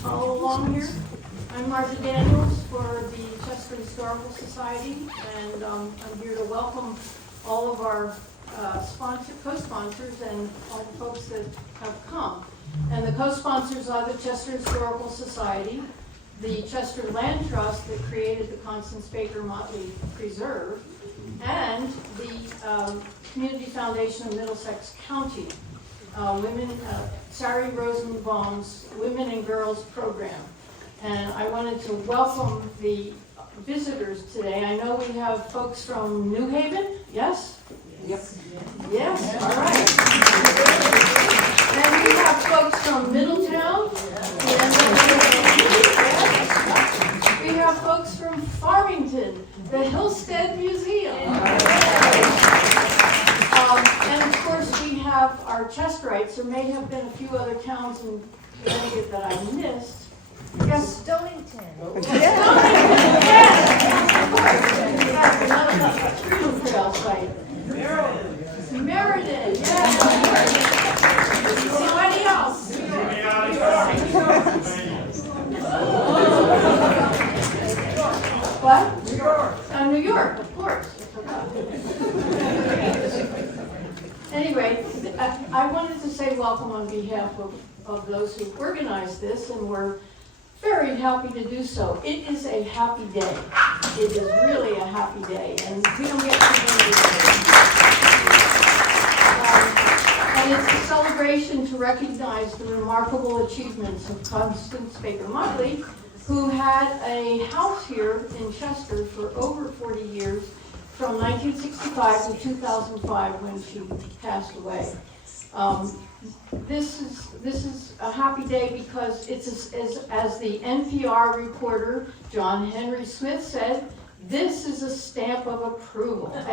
follow along here. I'm Martha Daniels for the Chester Historical Society, and I'm here to welcome all of our co-sponsors and all the folks that have come. And the co-sponsors are the Chester Historical Society, the Chester Land Trust that created the Constance Baker Motley Preserve, and the Community Foundation of Middlesex County, Sari Rosenbaum's Women and Girls Program. And I wanted to welcome the visitors today. I know we have folks from New Haven, yes? Yep. Yes, all right. And we have folks from Middletown. Yes. We have folks from Farmington, the Hillstead Museum. And of course, we have our Chesterites. There may have been a few other towns in Connecticut that I missed. Yes, Stonington. yes, of course. Yes, another Freedom Trail site. Meriden, yes. Anybody else? What? New York. New York, of course. Anyway, I wanted to say welcome on behalf of those who organized this, and we're very happy to do so. It is a happy day. It is really a happy day, and we don't get too many days. And it's a celebration to recognize the remarkable achievements of Constance Baker Motley, who had a house here in Chester for over 40 years, from 1965 to 2005 when she passed away. This is a happy day because it's as the NPR reporter John Henry Smith said, this is a stamp of approval. Right?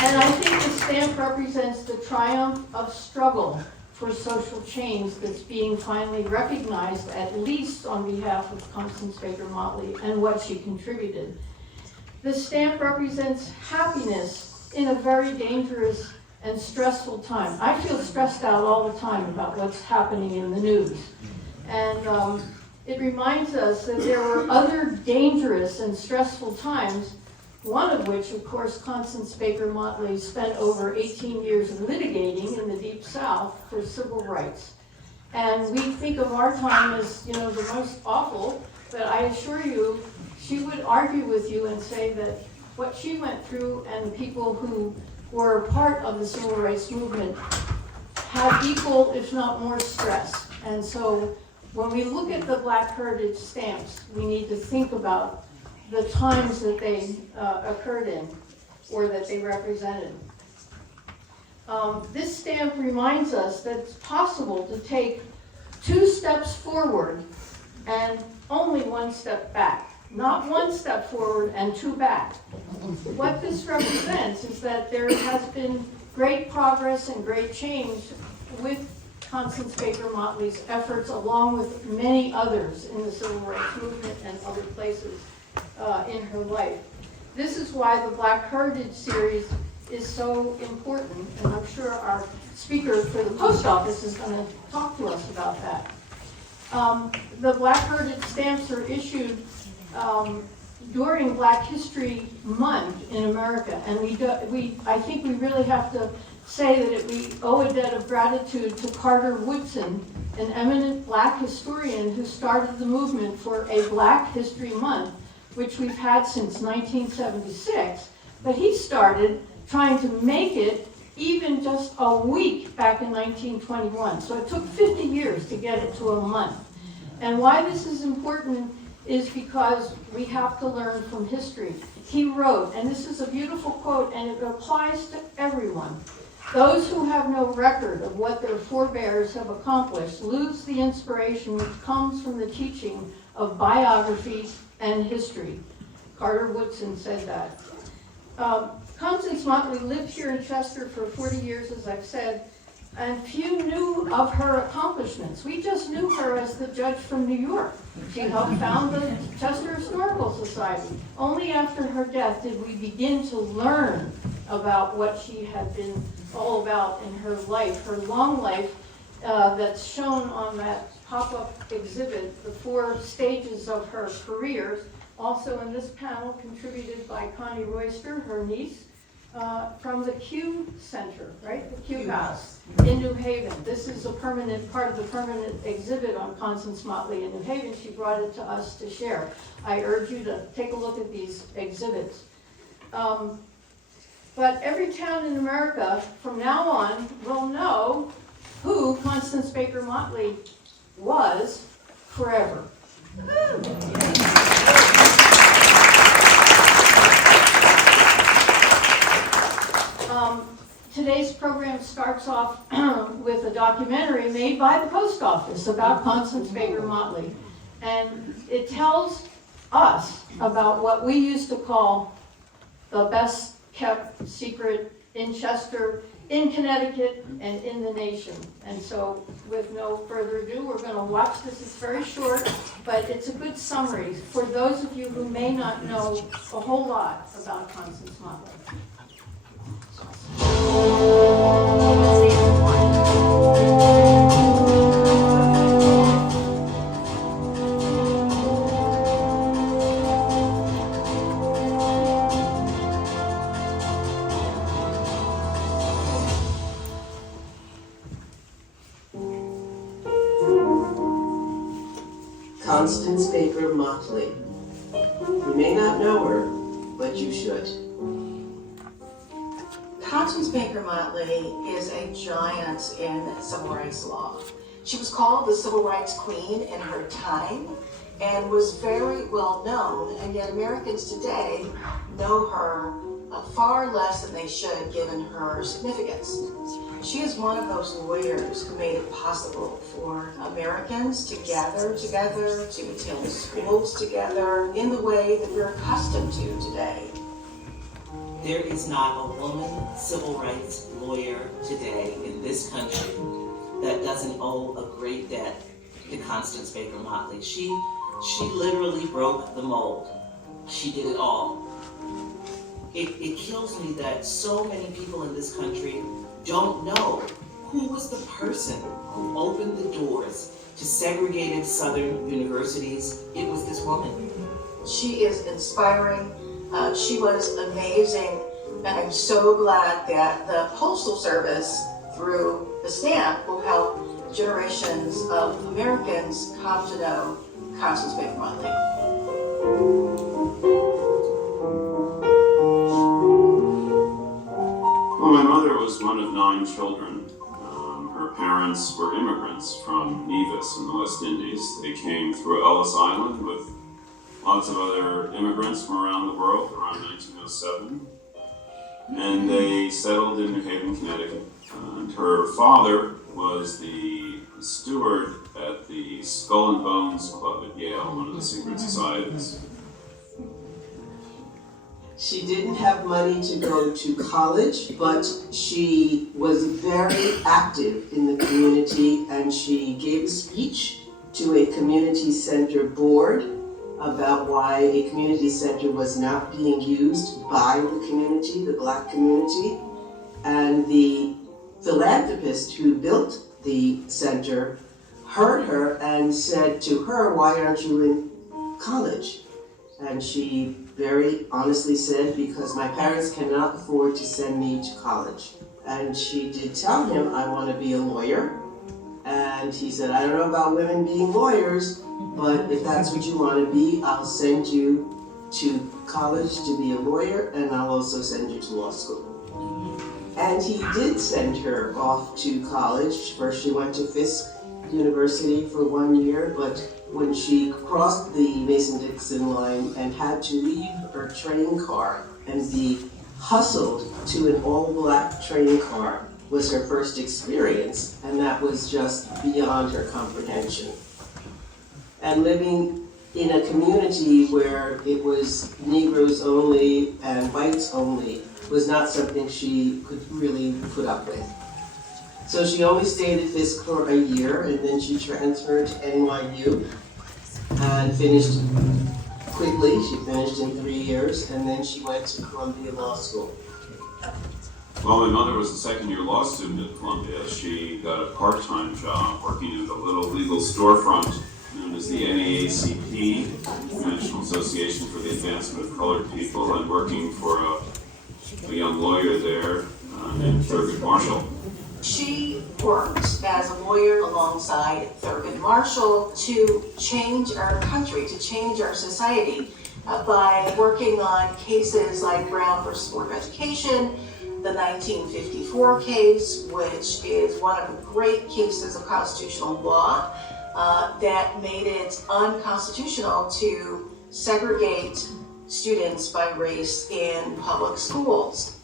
And I think the stamp represents the triumph of struggle for social change that's being finally recognized, at least on behalf of Constance Baker Motley and what she contributed. The stamp represents happiness in a very dangerous and stressful time. I feel stressed out all the time about what's happening in the news. And it reminds us that there were other dangerous and stressful times, one of which, of course, Constance Baker Motley spent over 18 years litigating in the Deep South for civil rights. And we think of our time as, the most awful, but I assure you, she would argue with you and say that what she went through and the people who were part of the civil rights movement had equal, if not more, stress. And so when we look at the Black Heritage stamps, we need to think about the times that they occurred in or that they represented. This stamp reminds us that it's possible to take 2 steps forward and only 1 step back. Not 1 step forward and 2 back. What this represents is that there has been great progress and great change with Constance Baker Motley's efforts, along with many others in the civil rights movement and other places in her life. This is why the Black Heritage series is so important, and I'm sure our speaker for the post office is going to talk to us about that. The Black Heritage stamps are issued during Black History Month in America, and I think we really have to say that we owe a debt of gratitude to Carter Woodson, an eminent Black historian who started the movement for a Black History Month, which we've had since 1976, but he started trying to make it even just a week back in 1921. So it took 50 years to get it to a month. And why this is important is because we have to learn from history. He wrote, and this is a beautiful quote, and it applies to everyone, "Those who have no record of what their forebears have accomplished lose the inspiration which comes from the teaching of biography and history." Carter Woodson said that. Constance Motley lived here in Chester for 40 years, as I've said, and few knew of her accomplishments. We just knew her as the judge from New York. She helped found the Chester Historical Society. Only after her death did we begin to learn about what she had been all about in her life, her long life, that's shown on that pop-up exhibit, the 4 stages of her career. Also in this panel, contributed by Connie Royster, her niece, from the Q Center, right? The Q House in New Haven. This is a permanent part of the permanent exhibit on Constance Motley in New Haven. She brought it to us to share. I urge you to take a look at these exhibits. But every town in America from now on will know who Constance Baker Motley was forever. Today's program starts off with a documentary made by the post office about Constance Baker Motley. And it tells us about what we used to call the best kept secret in Chester, in Connecticut, and in the nation. And so with no further ado, we're going to watch this. It's very short, but it's a good summary for those of you who may not know a whole lot about Constance Motley. Constance Baker Motley. You may not know her, but you should. Constance Baker Motley is a giant in civil rights law. She was called the Civil Rights Queen in her time and was very well known, and yet Americans today know her far less than they should given her significance. She is one of those lawyers who made it possible for Americans to gather together, to attend schools together in the way that we're accustomed to today. There is not a woman civil rights lawyer today in this country that doesn't owe a great debt to Constance Baker Motley. She literally broke the mold. She did it all. It kills me that so many people in this country don't know who was the person who opened the doors to segregated Southern universities. It was this woman. She is inspiring. She was amazing, and I'm so glad that the Postal Service, through the stamp, will help generations of Americans come to know Constance Baker Motley. Well, my mother was one of 9 children. Her parents were immigrants from Nevis in the West Indies. They came through Ellis Island with lots of other immigrants from around the world around 1907. And they settled in New Haven, Connecticut. And her father was the steward at the Skull and Bones Club at Yale, one of the secret societies. She didn't have money to go to college, but she was very active in the community, and she gave a speech to a community center board about why a community center was not being used by the community, the Black community. And the philanthropist who built the center heard her and said to her, "Why aren't you in college?" And she very honestly said, "Because my parents cannot afford to send me to college." And she did tell him, "I want to be a lawyer." And he said, "I don't know about women being lawyers, but if that's what you want to be, I'll send you to college to be a lawyer, and I'll also send you to law school." And he did send her off to college. First she went to Fisk University for 1 year, but when she crossed the Mason-Dixon line and had to leave her train car and be hustled to an all-black train car was her first experience, and that was just beyond her comprehension. And living in a community where it was Negroes only and whites only was not something she could really put up with. So she only stayed at Fisk for a year, and then she transferred to NYU and finished quickly. She finished in 3 years, and then she went to Columbia Law School. While my mother was a second-year law student at Columbia, she got a part-time job working at a little legal storefront known as the NAACP, National Association for the Advancement of Colored People, and working for a young lawyer there named Thurgood Marshall. She worked as a lawyer alongside Thurgood Marshall to change our country, to change our society, by working on cases like Brown versus Board of Education, the 1954 case, which is one of the great cases of constitutional law that made it unconstitutional to segregate students by race in public schools.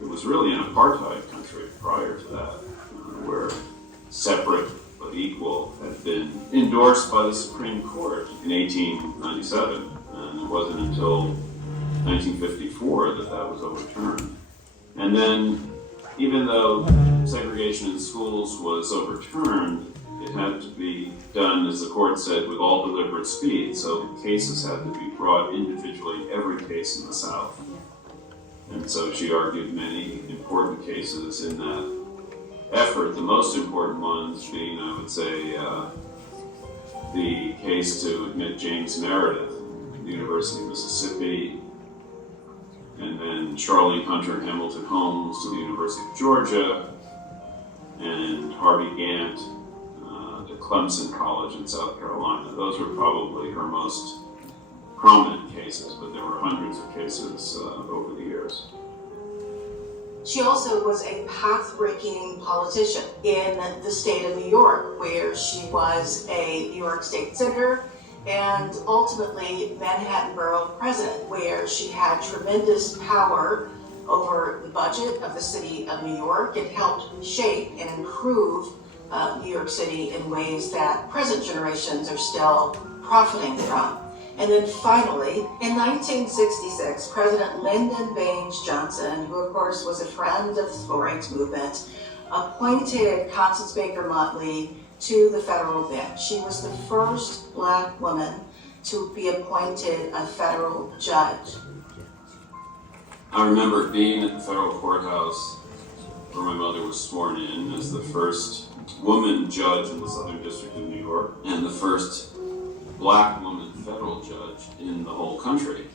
It was really an apartheid country prior to that, where separate but equal had been endorsed by the Supreme Court in 1897, and it wasn't until 1954 that that was overturned. And then, even though segregation in schools was overturned, it had to be done, as the court said, with all deliberate speed. So cases had to be brought individually, every case in the South. And so she argued many important cases in that effort, the most important ones being, I would say, the case to admit James Meredith, the University of Mississippi, and then Charlene Hunter and Hamilton Holmes to the University of Georgia, and Harvey Gantt to Clemson College in South Carolina. Those were probably her most prominent cases, but there were hundreds of cases over the years. She also was a path-breaking politician in the state of New York, where she was a New York State Senator and ultimately Manhattan Borough President, where she had tremendous power over the budget of the city of New York. It helped shape and improve New York City in ways that present generations are still profiting from. And then finally, in 1966, President Lyndon Baines Johnson, who of course was a friend of the civil rights movement, appointed Constance Baker Motley to the federal bench. She was the first Black woman to be appointed a federal judge. I remember being at the federal courthouse where my mother was sworn in as the first woman judge in the Southern District of New York and the first Black woman federal judge in the whole country.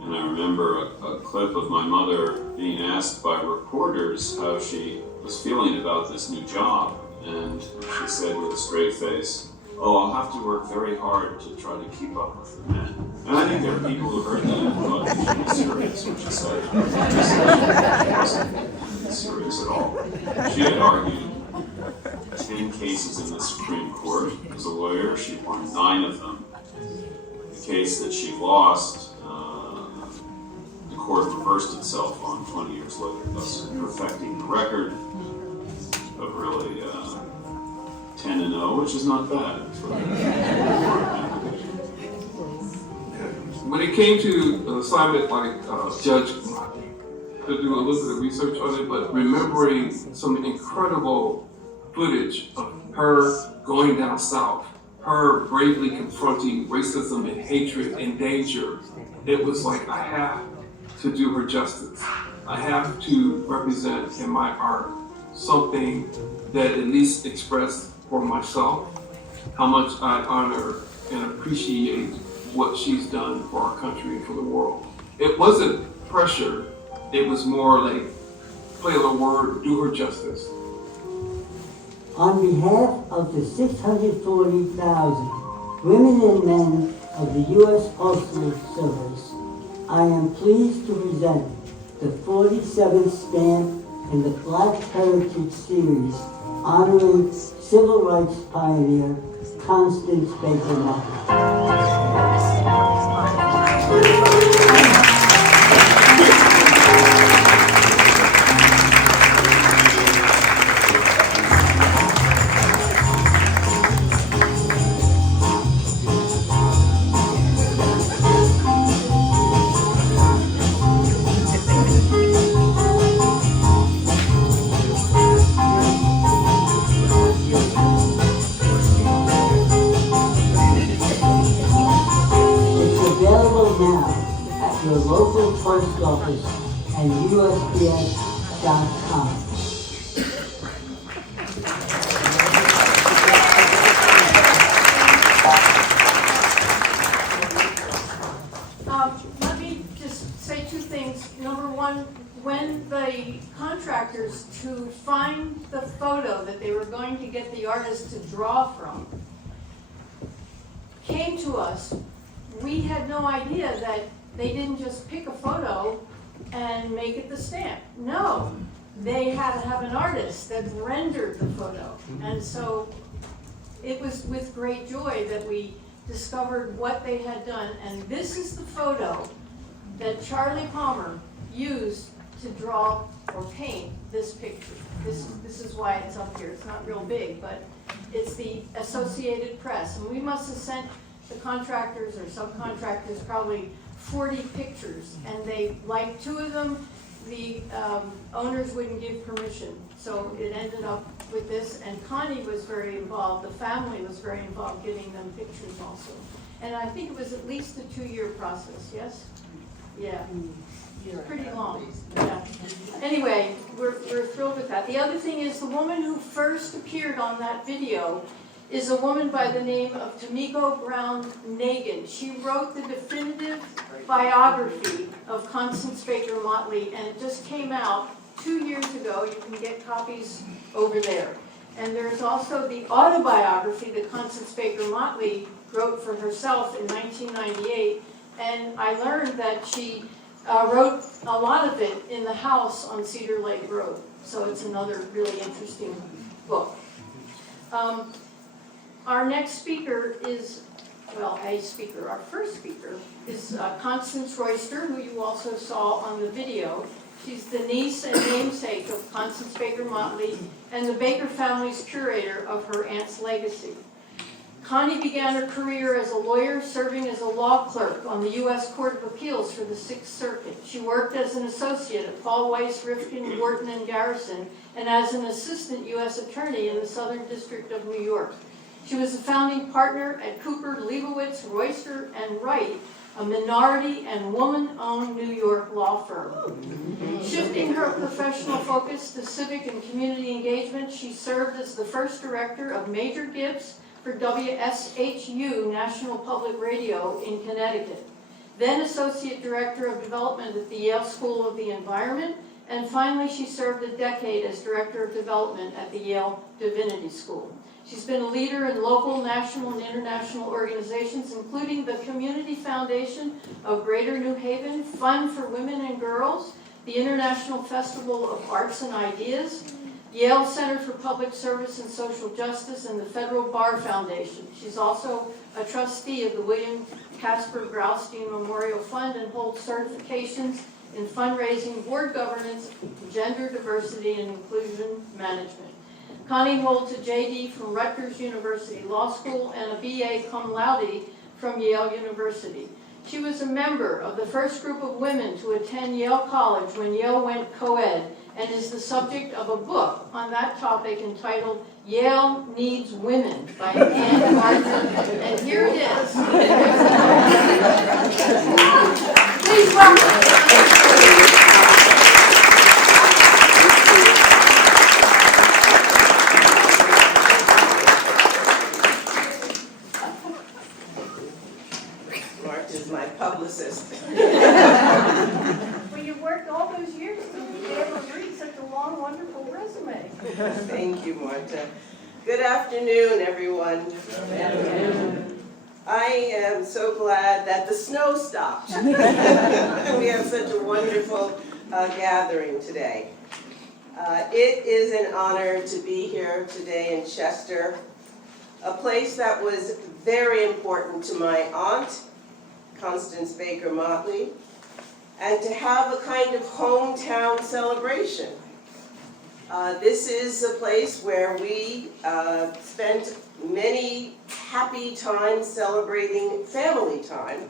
And I remember a clip of my mother being asked by reporters how she was feeling about this new job. And she said with a straight face, "Oh, I'll have to work very hard to try to keep up with the men." And I think there are people who heard that and thought she was serious when she said it. She wasn't serious at all. She had argued 10 cases in the Supreme Court as a lawyer. She won 9 of them. The case that she lost, the court reversed itself on 20 years later, thus perfecting the record of really 10-0, which is not bad. When it came to an assignment like Judge Motley, to do a little bit of research on it, but remembering some incredible footage of her going down south, her bravely confronting racism and hatred and danger, it was like, I have to do her justice. I have to represent in my art something that at least expressed for myself how much I honor and appreciate what she's done for our country and for the world. It wasn't pressure, it was more like, play a little word, do her justice. On behalf of the 640,000 women and men of the U.S. Postal Service, I am pleased to present the 47th stamp in the Black Heritage Series honoring civil rights pioneer Constance Baker Motley. Your local post office and USPS gmail.com. Let me just say two things. Number one, when the contractors to find the photo that they were going to get the artist to draw from came to us, we had no idea that they didn't just pick a photo and make it the stamp. No, they had to have an artist that rendered the photo. And so it was with great joy that we discovered what they had done. And this is the photo that Charlie Palmer used to draw or paint this picture. This is why it's up here. It's not real big, but it's the Associated Press. And we must have sent the contractors or subcontractors probably 40 pictures, and they liked 2 of them. The owners wouldn't give permission, so it ended up with this. And Connie was very involved. The family was very involved giving them pictures also. And I think it was at least a 2-year process. Yes? Yeah. Pretty long. Yeah. Anyway, we're thrilled with that. The other thing is the woman who first appeared on that video is a woman by the name of Tamiko Brown Nagin. She wrote the definitive biography of Constance Baker Motley, and it just came out 2 years ago. You can get copies over there. And there's also the autobiography that Constance Baker Motley wrote for herself in 1998, and I learned that she wrote a lot of it in the house on Cedar Lake Road. So it's another really interesting book. Our next speaker is, well, our first speaker is Constance Royster, who you also saw on the video. She's the niece and namesake of Constance Baker Motley and the Baker family's curator of her aunt's legacy. Connie began her career as a lawyer, serving as a law clerk on the U.S. Court of Appeals for the Sixth Circuit. She worked as an associate at Paul Weiss, Rifkin, Wharton, and Garrison, and as an assistant U.S. attorney in the Southern District of New York. She was a founding partner at Cooper, Leibowitz, Royster, and Wright, a minority and woman-owned New York law firm. Shifting her professional focus to civic and community engagement, she served as the first director of Major Gibbs for WSHU National Public Radio in Connecticut, then Associate Director of Development at the Yale School of the Environment, and finally she served a decade as Director of Development at the Yale Divinity School. She's been a leader in local, national, and international organizations, including the Community Foundation of Greater New Haven, Fund for Women and Girls, the International Festival of Arts and Ideas, Yale Center for Public Service and Social Justice, and the Federal Bar Foundation. She's also a trustee of the William Casper Graustein Memorial Fund and holds certifications in fundraising, board governance, gender diversity, and inclusion management. Connie holds a JD from Rutgers University Law School and a BA cum laude from Yale University. She was a member of the first group of women to attend Yale College when Yale went co-ed, and is the subject of a book on that topic entitled Yale Needs Women by Anne Martin. And here it is. Please welcome. Is my publicist. Well, you worked all those years to be able to read such a long, wonderful resume. Thank you, Marta. Good afternoon, everyone. Good afternoon. I am so glad that the snow stopped. We have such a wonderful gathering today. It is an honor to be here today in Chester, a place that was very important to my aunt, Constance Baker Motley, and to have a kind of hometown celebration. This is a place where we spent many happy times celebrating family time,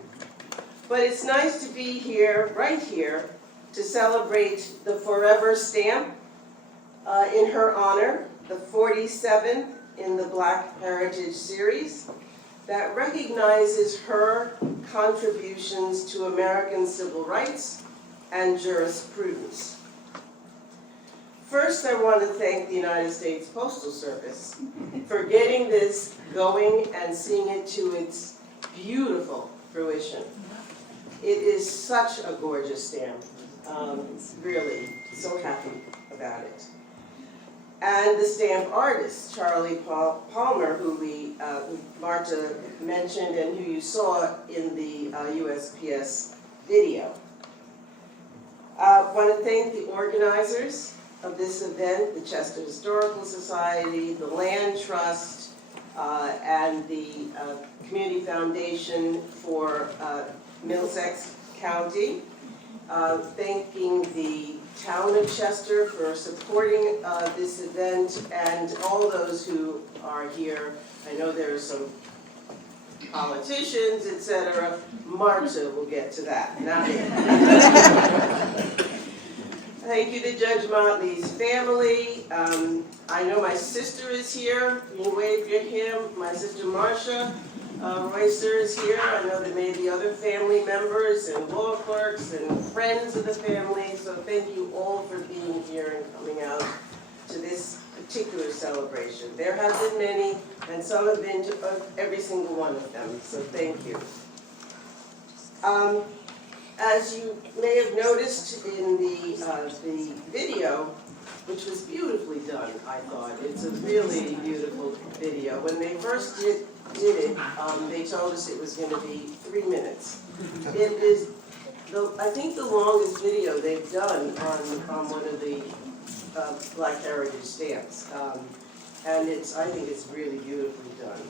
but it's nice to be here, right here, to celebrate the Forever Stamp in her honor, the 47th in the Black Heritage Series, that recognizes her contributions to American civil rights and jurisprudence. First, I want to thank the United States Postal Service for getting this going and seeing it to its beautiful fruition. It is such a gorgeous stamp, really, so happy about it. And the stamp artist, Charlie Palmer, who Marta mentioned and who you saw in the USPS video. I want to thank the organizers of this event, the Chester Historical Society, the Land Trust, and the Community Foundation for Middlesex County. Thanking the town of Chester for supporting this event and all those who are here. I know there are some politicians, etc. Marta will get to that, not me. Thank you to Judge Motley's family. I know my sister is here. You can wave at him. My sister Marcia Royster is here. I know there may be other family members and law clerks and friends of the family. So thank you all for being here and coming out to this particular celebration. There have been many, and some have been to every single one of them. So thank you. As you may have noticed in the video, which was beautifully done, I thought. It's a really beautiful video. When they first did it, they told us it was going to be 3 minutes. It is, I think, the longest video they've done on one of the Black Heritage stamps. And I think it's really beautifully done.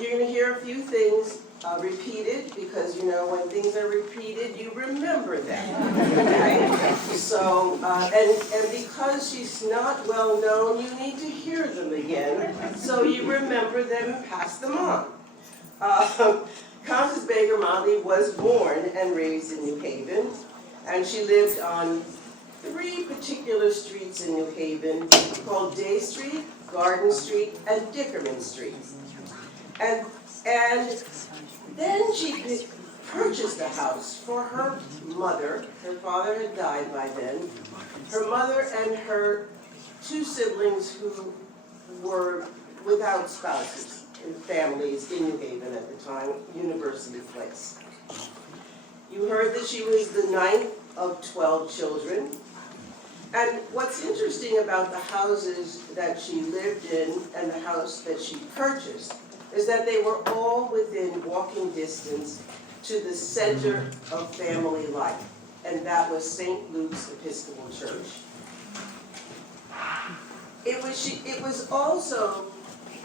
You're going to hear a few things repeated, because you know when things are repeated, you remember them. Okay? So, and because she's not well known, you need to hear them again, so you remember them and pass them on. Constance Baker Motley was born and raised in New Haven, and she lived on 3 particular streets in New Haven called Day Street, Garden Street, and Dickerman Street. And then she purchased a house for her mother. Her father had died by then. Her mother and her 2 siblings who were without spouses and families in New Haven at the time, University Place. You heard that she was the 9th of 12 children. And what's interesting about the houses that she lived in and the house that she purchased is that they were all within walking distance to the center of family life, and that was St. Luke's Episcopal Church.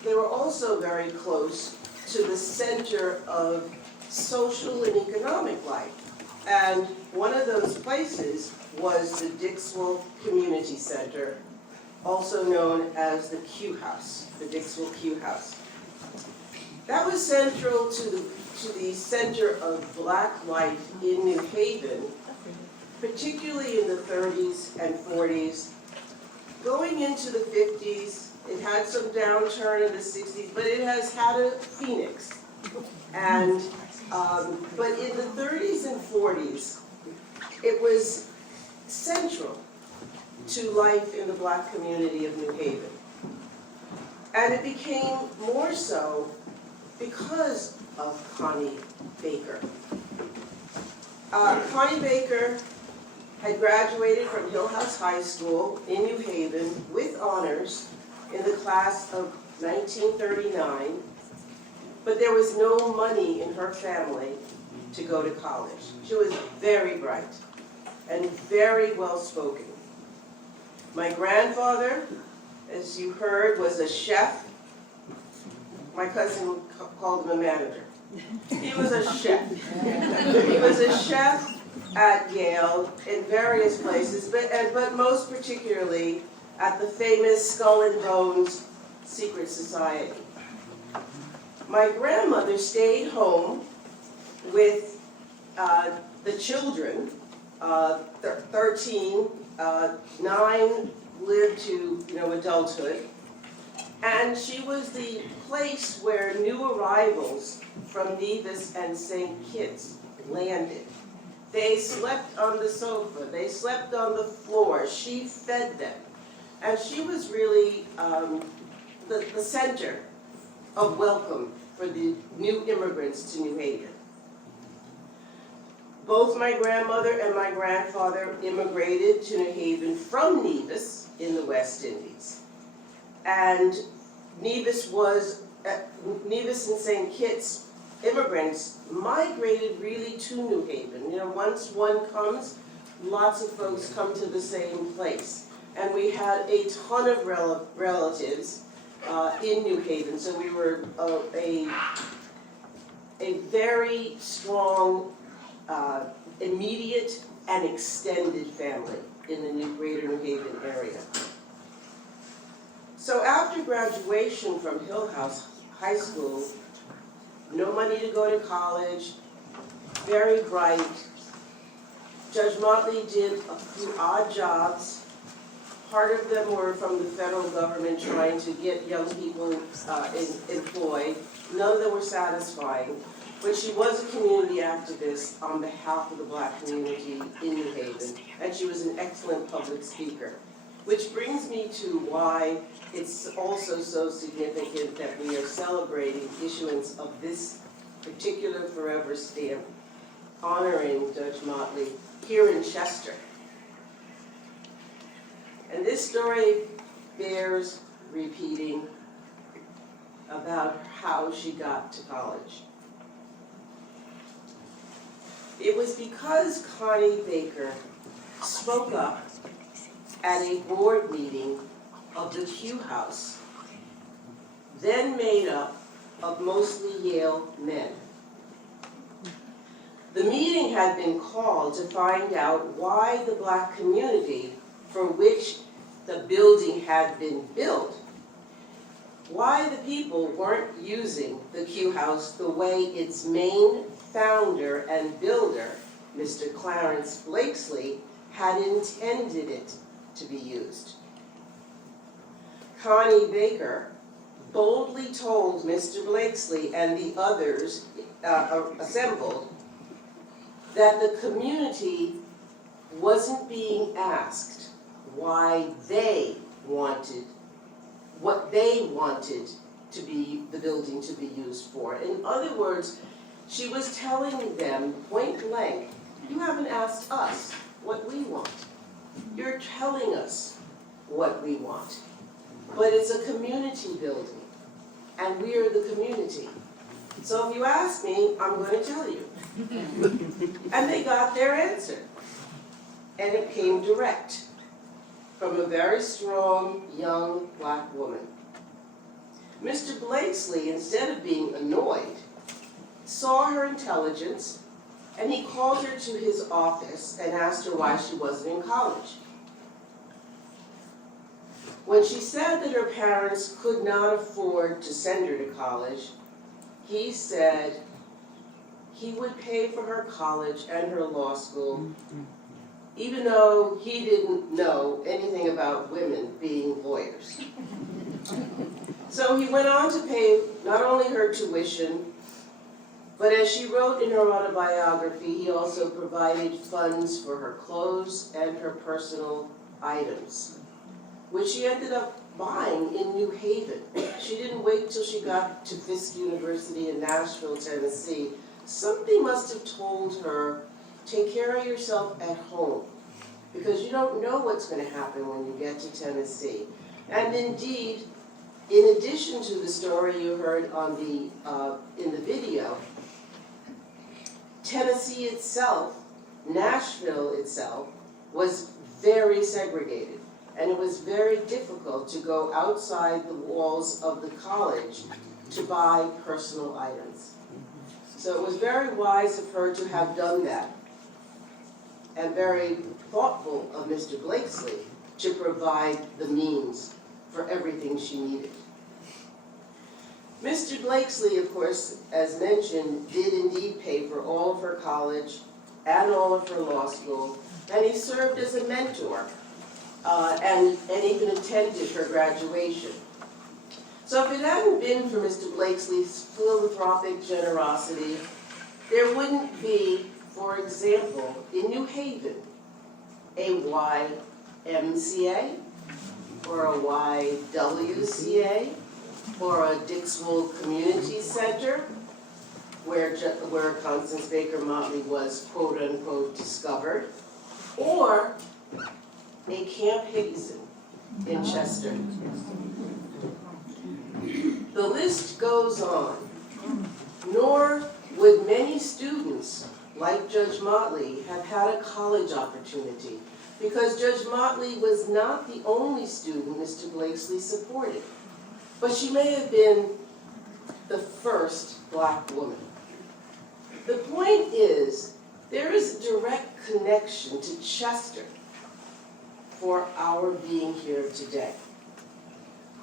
They were also very close to the center of social and economic life, and one of those places was the Dixwell Community Center, also known as the Q House, the Dixwell Q House. That was central to the center of Black life in New Haven, particularly in the 30s and 40s. Going into the 50s, it had some downturn in the 60s, but it has had a phoenix. And but in the 30s and 40s, it was central to life in the Black community of New Haven. And it became more so because of Connie Baker. Connie Baker had graduated from Hill House High School in New Haven with honors in the class of 1939, but there was no money in her family to go to college. She was very bright and very well spoken. My grandfather, as you heard, was a chef. My cousin called him a manager. He was a chef. He was a chef at Yale in various places, but most particularly at the famous Skull and Bones Secret Society. My grandmother stayed home with the children, 13, 9 lived to adulthood, and she was the place where new arrivals from Nevis and St. Kitts landed They slept on the sofa, they slept on the floor, she fed them. And she was really the center of welcome for the new immigrants to New Haven. Both my grandmother and my grandfather immigrated to New Haven from Nevis in the West Indies. And Nevis and St. Kitts immigrants migrated really to New Haven. You know, once one comes, lots of folks come to the same place. And we had a ton of relatives in New Haven, so we were a very strong immediate and extended family in the greater New Haven area. So after graduation from Hillhouse High School, no money to go to college, very bright. Judge Motley did a few odd jobs. Part of them were from the federal government trying to get young people employed. None of them were satisfying. But she was a community activist on behalf of the Black community in New Haven, and she was an excellent public speaker. Which brings me to why it's also so significant that we are celebrating issuance of this particular forever stamp honoring Judge Motley here in Chester. And this story bears repeating about how she got to college. It was because Connie Baker spoke up at a board meeting of the Q House, then made up of mostly Yale men. The meeting had been called to find out why the Black community for which the building had been built, why the people weren't using the Q House the way its main founder and builder, Mr. Clarence Blakesley, had intended it to be used. Connie Baker boldly told Mr. Blakesley and the others assembled that the community wasn't being asked why they wanted, what they wanted to be the building to be used for. In other words, she was telling them point blank, you haven't asked us what we want. You're telling us what we want. But it's a community building, and we are the community. So if you ask me, I'm going to tell you. And they got their answer. And it came direct from a very strong, young Black woman. Mr. Blakesley, instead of being annoyed, saw her intelligence, and he called her to his office and asked her why she wasn't in college. When she said that her parents could not afford to send her to college, he said he would pay for her college and her law school, even though he didn't know anything about women being lawyers. So he went on to pay not only her tuition, but as she wrote in her autobiography, he also provided funds for her clothes and her personal items, which she ended up buying in New Haven. She didn't wait till she got to Fisk University in Nashville, Tennessee. Something must have told her, take care of yourself at home, because you don't know what's going to happen when you get to Tennessee. And indeed, in addition to the story you heard on in the video, Tennessee itself, Nashville itself, was very segregated. And it was very difficult to go outside the walls of the college to buy personal items. So it was very wise of her to have done that, and very thoughtful of Mr. Blakesley to provide the means for everything she needed. Mr. Blakesley, of course, as mentioned, did indeed pay for all of her college and all of her law school, and he served as a mentor and even attended her graduation. So if it hadn't been for Mr. Blakesley's philanthropic generosity, there wouldn't be For example, in New Haven, a YMCA or a YWCA or a Dixwell Community Center where Constance Baker Motley was quote unquote discovered, or a Camp Hazen in Chester. The list goes on, nor would many students like Judge Motley have had a college opportunity, because Judge Motley was not the only student Mr. Blakesley supported, but she may have been the first Black woman. The point is, there is a direct connection to Chester for our being here today.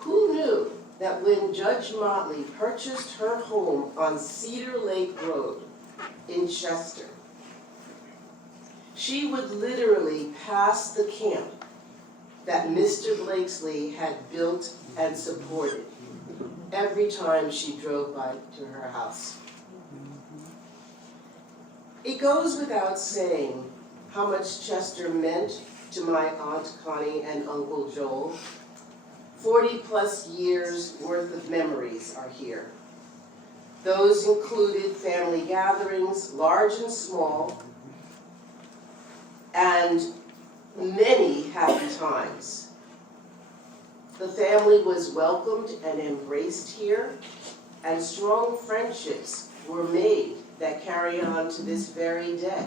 Who knew that when Judge Motley purchased her home on Cedar Lake Road in Chester, she would literally pass the camp that Mr. Blakesley had built and supported every time she drove by to her house? It goes without saying how much Chester meant to my Aunt Connie and Uncle Joel. 40+ years worth of memories are here. Those included family gatherings, large and small, and many happy times. The family was welcomed and embraced here, and strong friendships were made that carry on to this very day.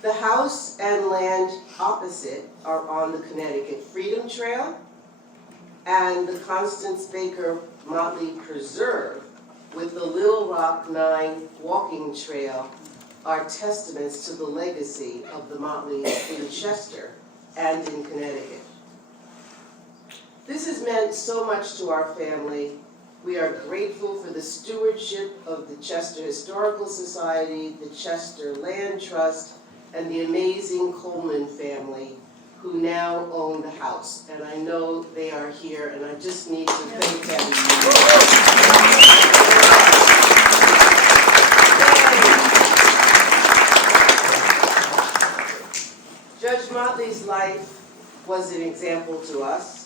The house and land opposite are on the Connecticut Freedom Trail, and the Constance Baker Motley Preserve with the Little Rock 9 walking trail are testaments to the legacy of the Motleys in Chester and in Connecticut. This has meant so much to our family. We are grateful for the stewardship of the Chester Historical Society, the Chester Land Trust, and the amazing Coleman family who now own the house. And I know they are here, and I just need to thank them. Judge Motley's life was an example to us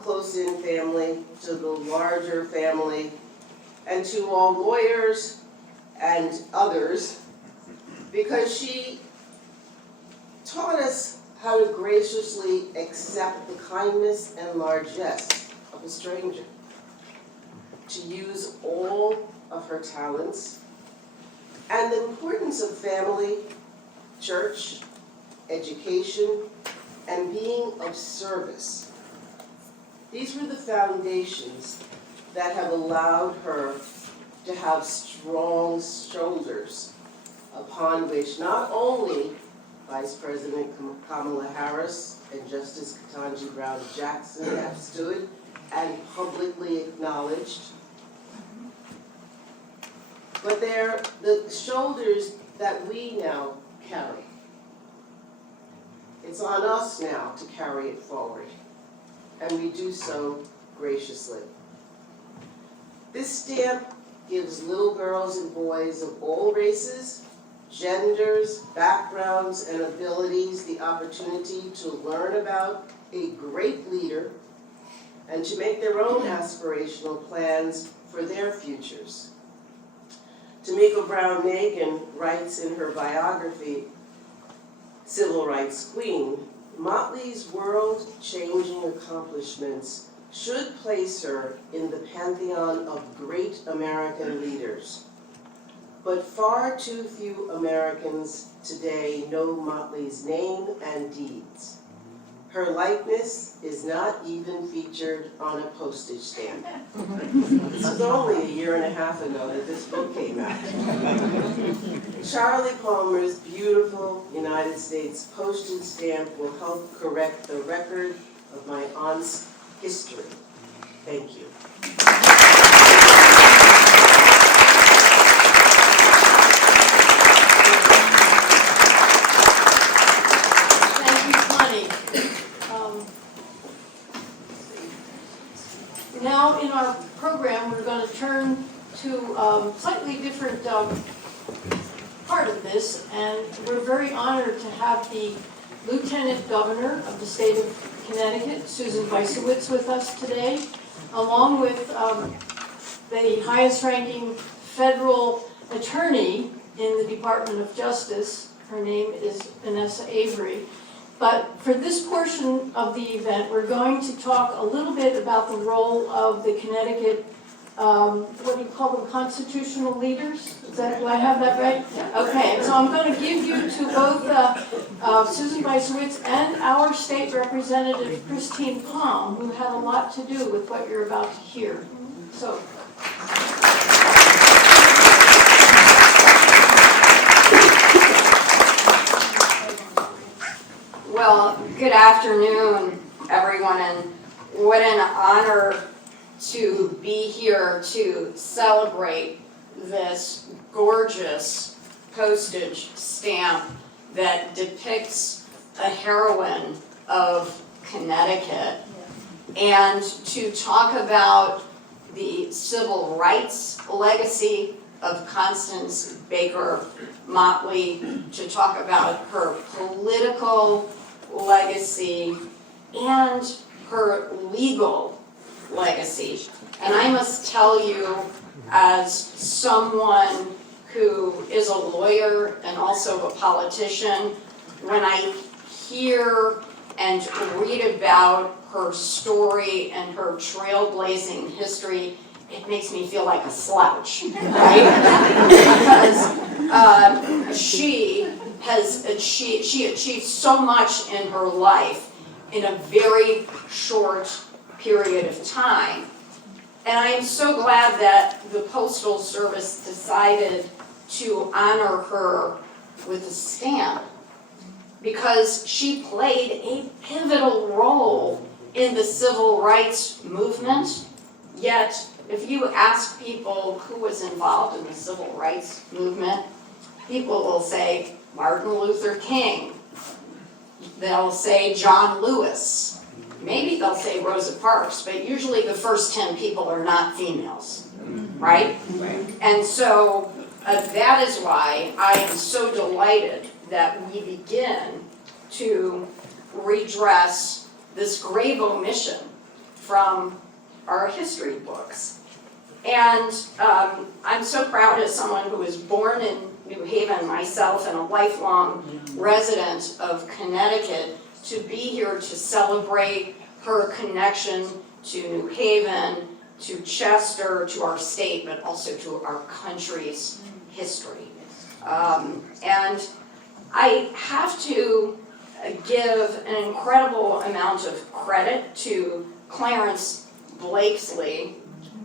close-in family, to the larger family, and to all lawyers and others, because she taught us how to graciously accept the kindness and largesse of a stranger, to use all of her talents, and the importance of family, church, education, and being of service. These were the foundations that have allowed her to have strong shoulders upon which not only Vice President Kamala Harris and Justice Ketanji Brown Jackson have stood and publicly acknowledged, but they're the shoulders that we now carry. It's on us now to carry it forward, and we do so graciously. This stamp gives little girls and boys of all races, genders, backgrounds, and abilities the opportunity to learn about a great leader and to make their own aspirational plans for their futures. Tamika Brown-Nagin writes in her biography, Civil Rights Queen, Motley's world-changing accomplishments should place her in the pantheon of great American leaders. But far too few Americans today know Motley's name and deeds. Her likeness is not even featured on a postage stamp. This was only a year and a half ago that this book came out. Charlie Palmer's beautiful United States postage stamp will help correct the record of my aunt's history. Thank you. Now in our program, we're going to turn to slightly different this, and we're very honored to have the Lieutenant Governor of the state of Connecticut, Susan Weissowitz, with us today, along with the highest-ranking federal attorney in the Department of Justice. Her name is Vanessa Avery. But for this portion of the event, we're going to talk a little bit about the role of the Connecticut, what do you call them, constitutional leaders? Do I have that right? Okay, so I'm going to give you to both Susan Weissowitz and our state representative, Christine Palm, who had a lot to do with what you're about to hear. So. Well, good afternoon, everyone, and what an honor to be here to celebrate this gorgeous postage stamp that depicts a heroine of Connecticut, and to talk about the civil rights legacy of Constance Baker Motley, to talk about her political legacy and her legal legacy. And I must tell you, as someone who is a lawyer and also a politician, when I hear and read about her story and her trailblazing history, it makes me feel like a slouch, right? Because she achieved so much in her life in a very short period of time. And I am so glad that the Postal Service decided to honor her with a stamp, because she played a pivotal role in the civil rights movement. Yet, if you ask people who was involved in the civil rights movement, people will say Martin Luther King. They'll say John Lewis. Maybe they'll say Rosa Parks, but usually the first 10 people are not females, right? And so that is why I am so delighted that we begin to redress this grave omission from our history books. And I'm so proud, as someone who was born in New Haven myself and a lifelong resident of Connecticut, to be here to celebrate her connection to New Haven, to Chester, to our state, but also to our country's history. And I have to give an incredible amount of credit to Clarence Blakesley,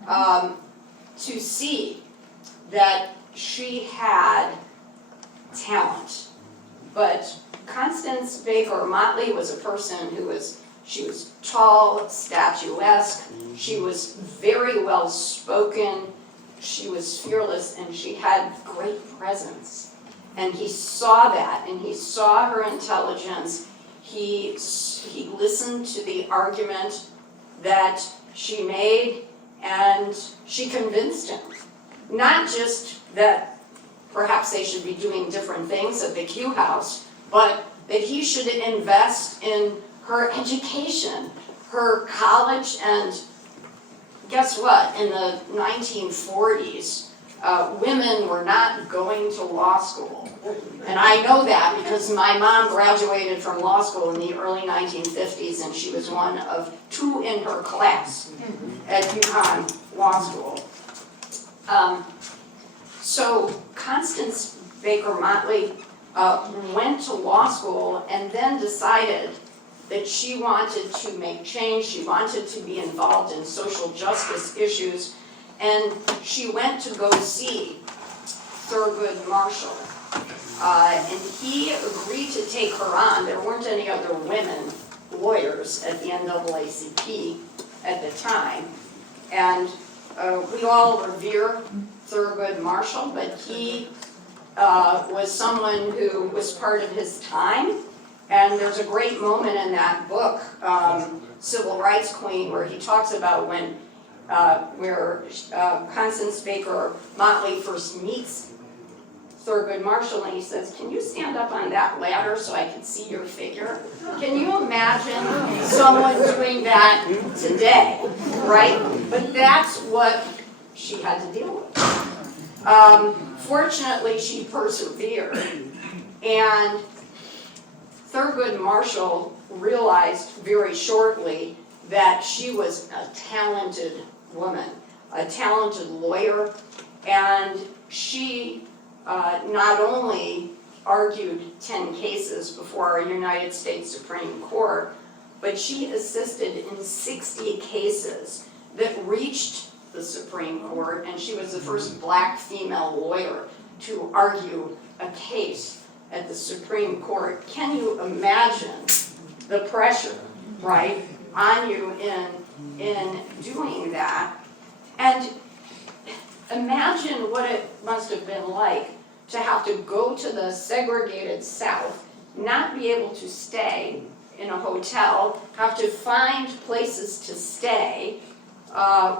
to see that she had talent. But Constance Baker Motley was a person she was tall, statuesque, she was very well spoken, she was fearless, and she had great presence. And he saw that, and he saw her intelligence. He listened to the argument that she made, and she convinced him. Not just that perhaps they should be doing different things at the Q House, but that he should invest in her education, her college, and guess what? In the 1940s, women were not going to law school. And I know that because my mom graduated from law school in the early 1950s, and she was one of 2 in her class at UConn Law School. So Constance Baker Motley went to law school and then decided that she wanted to make change, she wanted to be involved in social justice issues, and she went to go see Thurgood Marshall. And he agreed to take her on. There weren't any other women lawyers at the NAACP at the time. And we all revere Thurgood Marshall, but he was someone who was part of his time. And there's a great moment in that book, Civil Rights Queen, where he talks about where Constance Baker Motley first meets Thurgood Marshall and he says, "Can you stand up on that ladder so I can see your figure?" Can you imagine someone doing that today, right? But that's what she had to deal with. Fortunately, she persevered, and Thurgood Marshall realized very shortly that she was a talented woman, a talented lawyer, and she not only argued 10 cases before our United States Supreme Court, but she assisted in 60 cases that reached the Supreme Court, and she was the first black female lawyer to argue a case at the Supreme Court. Can you imagine the pressure, right, on you in doing that? And imagine what it must have been like to have to go to the segregated South, not be able to stay in a hotel, have to find places to stay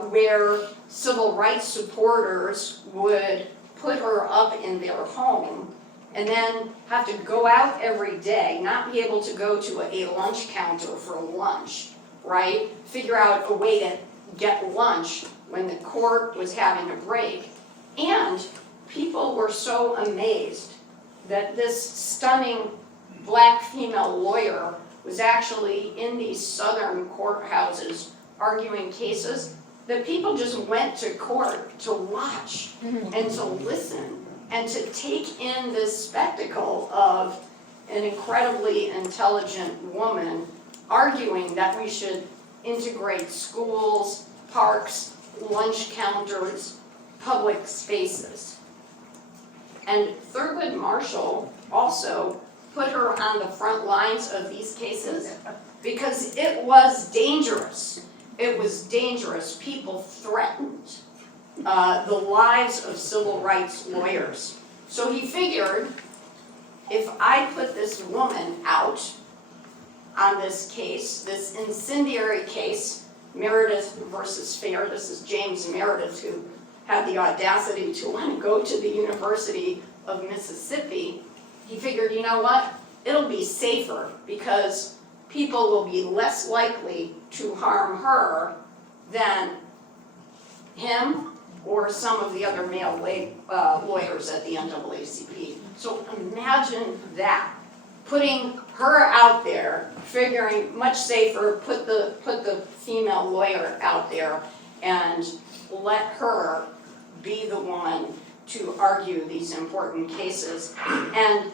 where civil rights supporters would put her up in their home, and then have to go out every day, not be able to go to a lunch counter for lunch, right? Figure out a way to get lunch when the court was having a break. And people were so amazed that this stunning black female lawyer was actually in these southern courthouses arguing cases that people just went to court to watch and to listen and to take in this spectacle of an incredibly intelligent woman arguing that we should integrate schools, parks, lunch counters, public spaces. And Thurgood Marshall also put her on the front lines of these cases because it was dangerous. It was dangerous. People threatened the lives of civil rights lawyers. So he figured, if I put this woman out on this case, this incendiary case, Meredith versus Fair, this is James Meredith, who had the audacity to want to go to the University of Mississippi, he figured, you know what, it'll be safer because people will be less likely to harm her than him or some of the other male lawyers at the NAACP. So imagine that, putting her out there, figuring much safer, put the female lawyer out there and let her be the one to argue these important cases. And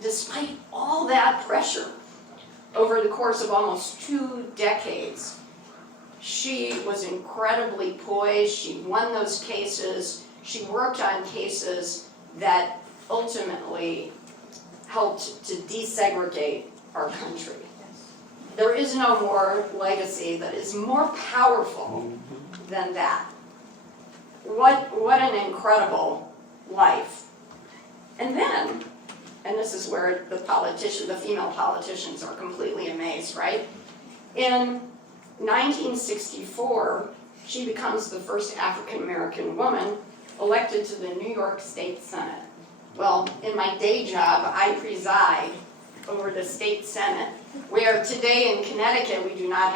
despite all that pressure, over the course of almost 2 decades, she was incredibly poised. She won those cases. She worked on cases that ultimately helped to desegregate our country. There is no more legacy that is more powerful than that. What an incredible life. And then, and this is where the female politicians are completely amazed, right? In 1964, she becomes the first African American woman elected to the New York State Senate. Well, in my day job, I preside over the state Senate, where today in Connecticut, we do not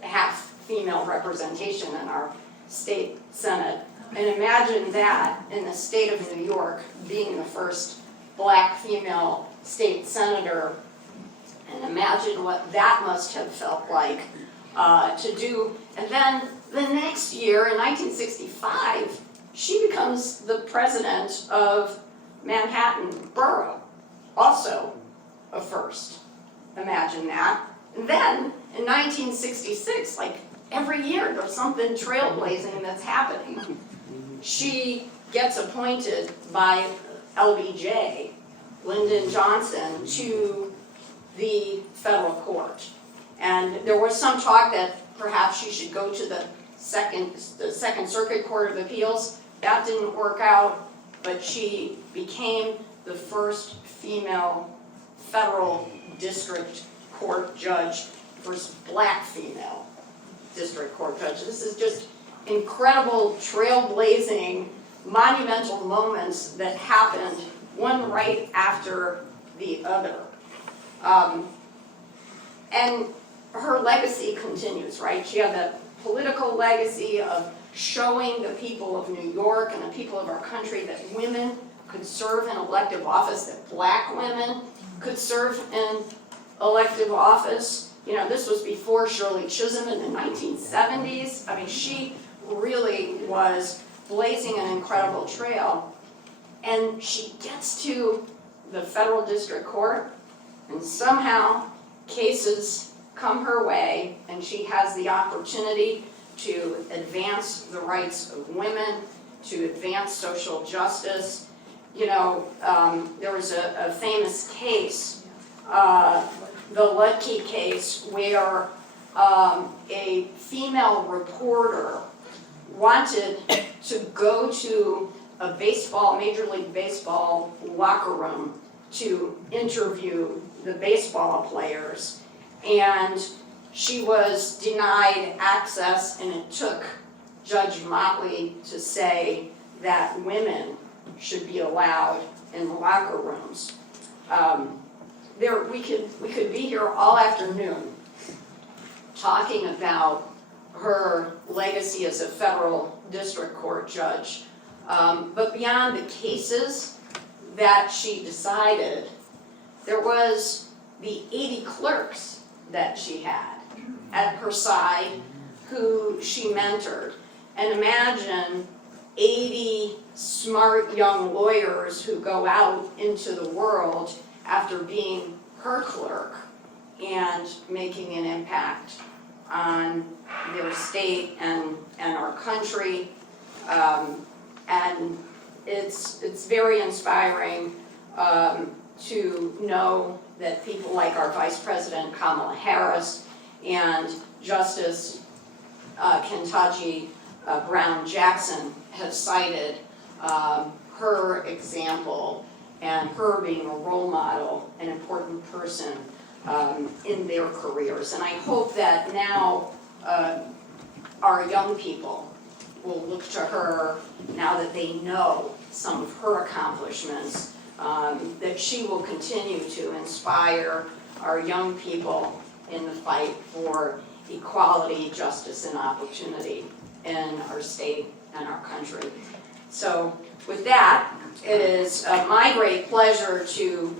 have female representation in our state Senate. And imagine that in the state of New York, being the first black female state senator, and imagine what that must have felt like to do. And then the next year, in 1965, she becomes the president of Manhattan Borough, also a first. Imagine that. And then in 1966, like every year there's something trailblazing that's happening. She gets appointed by LBJ, Lyndon Johnson, to the federal court. And there was some talk that perhaps she should go to the Second Circuit Court of Appeals. That didn't work out, but she became the first female federal district court judge, first black female district court judge. This is just incredible, trailblazing monumental moments that happened, one right after the other. And her legacy continues, right? She had that political legacy of showing the people of New York and the people of our country that women could serve in elective office, that black women could serve in elective office. You know, this was before Shirley Chisholm in the 1970s. I mean, she really was blazing an incredible trail. And she gets to the federal district court, and somehow cases come her way, and she has the opportunity to advance the rights of women, to advance social justice. You know, there was a famous case, the Lutke case, where a female reporter wanted to go to a Major League Baseball locker room to interview the baseball players, and she was denied access, and it took Judge Motley to say that women should be allowed in the locker rooms. We could be here all afternoon talking about her legacy as a federal district court judge. But beyond the cases that she decided, there was the 80 clerks that she had at her side who she mentored. And imagine 80 smart young lawyers who go out into the world after being her clerk and making an impact on their state and our country. And it's very inspiring to know that people like our Vice President Kamala Harris and Justice Ketanji Brown Jackson have cited her example and her being a role model, an important person in their careers. And I hope that now our young people will look to her, now that they know some of her accomplishments, that she will continue to inspire our young people in the fight for equality, justice, and opportunity in our state and our country. So with that, it is my great pleasure to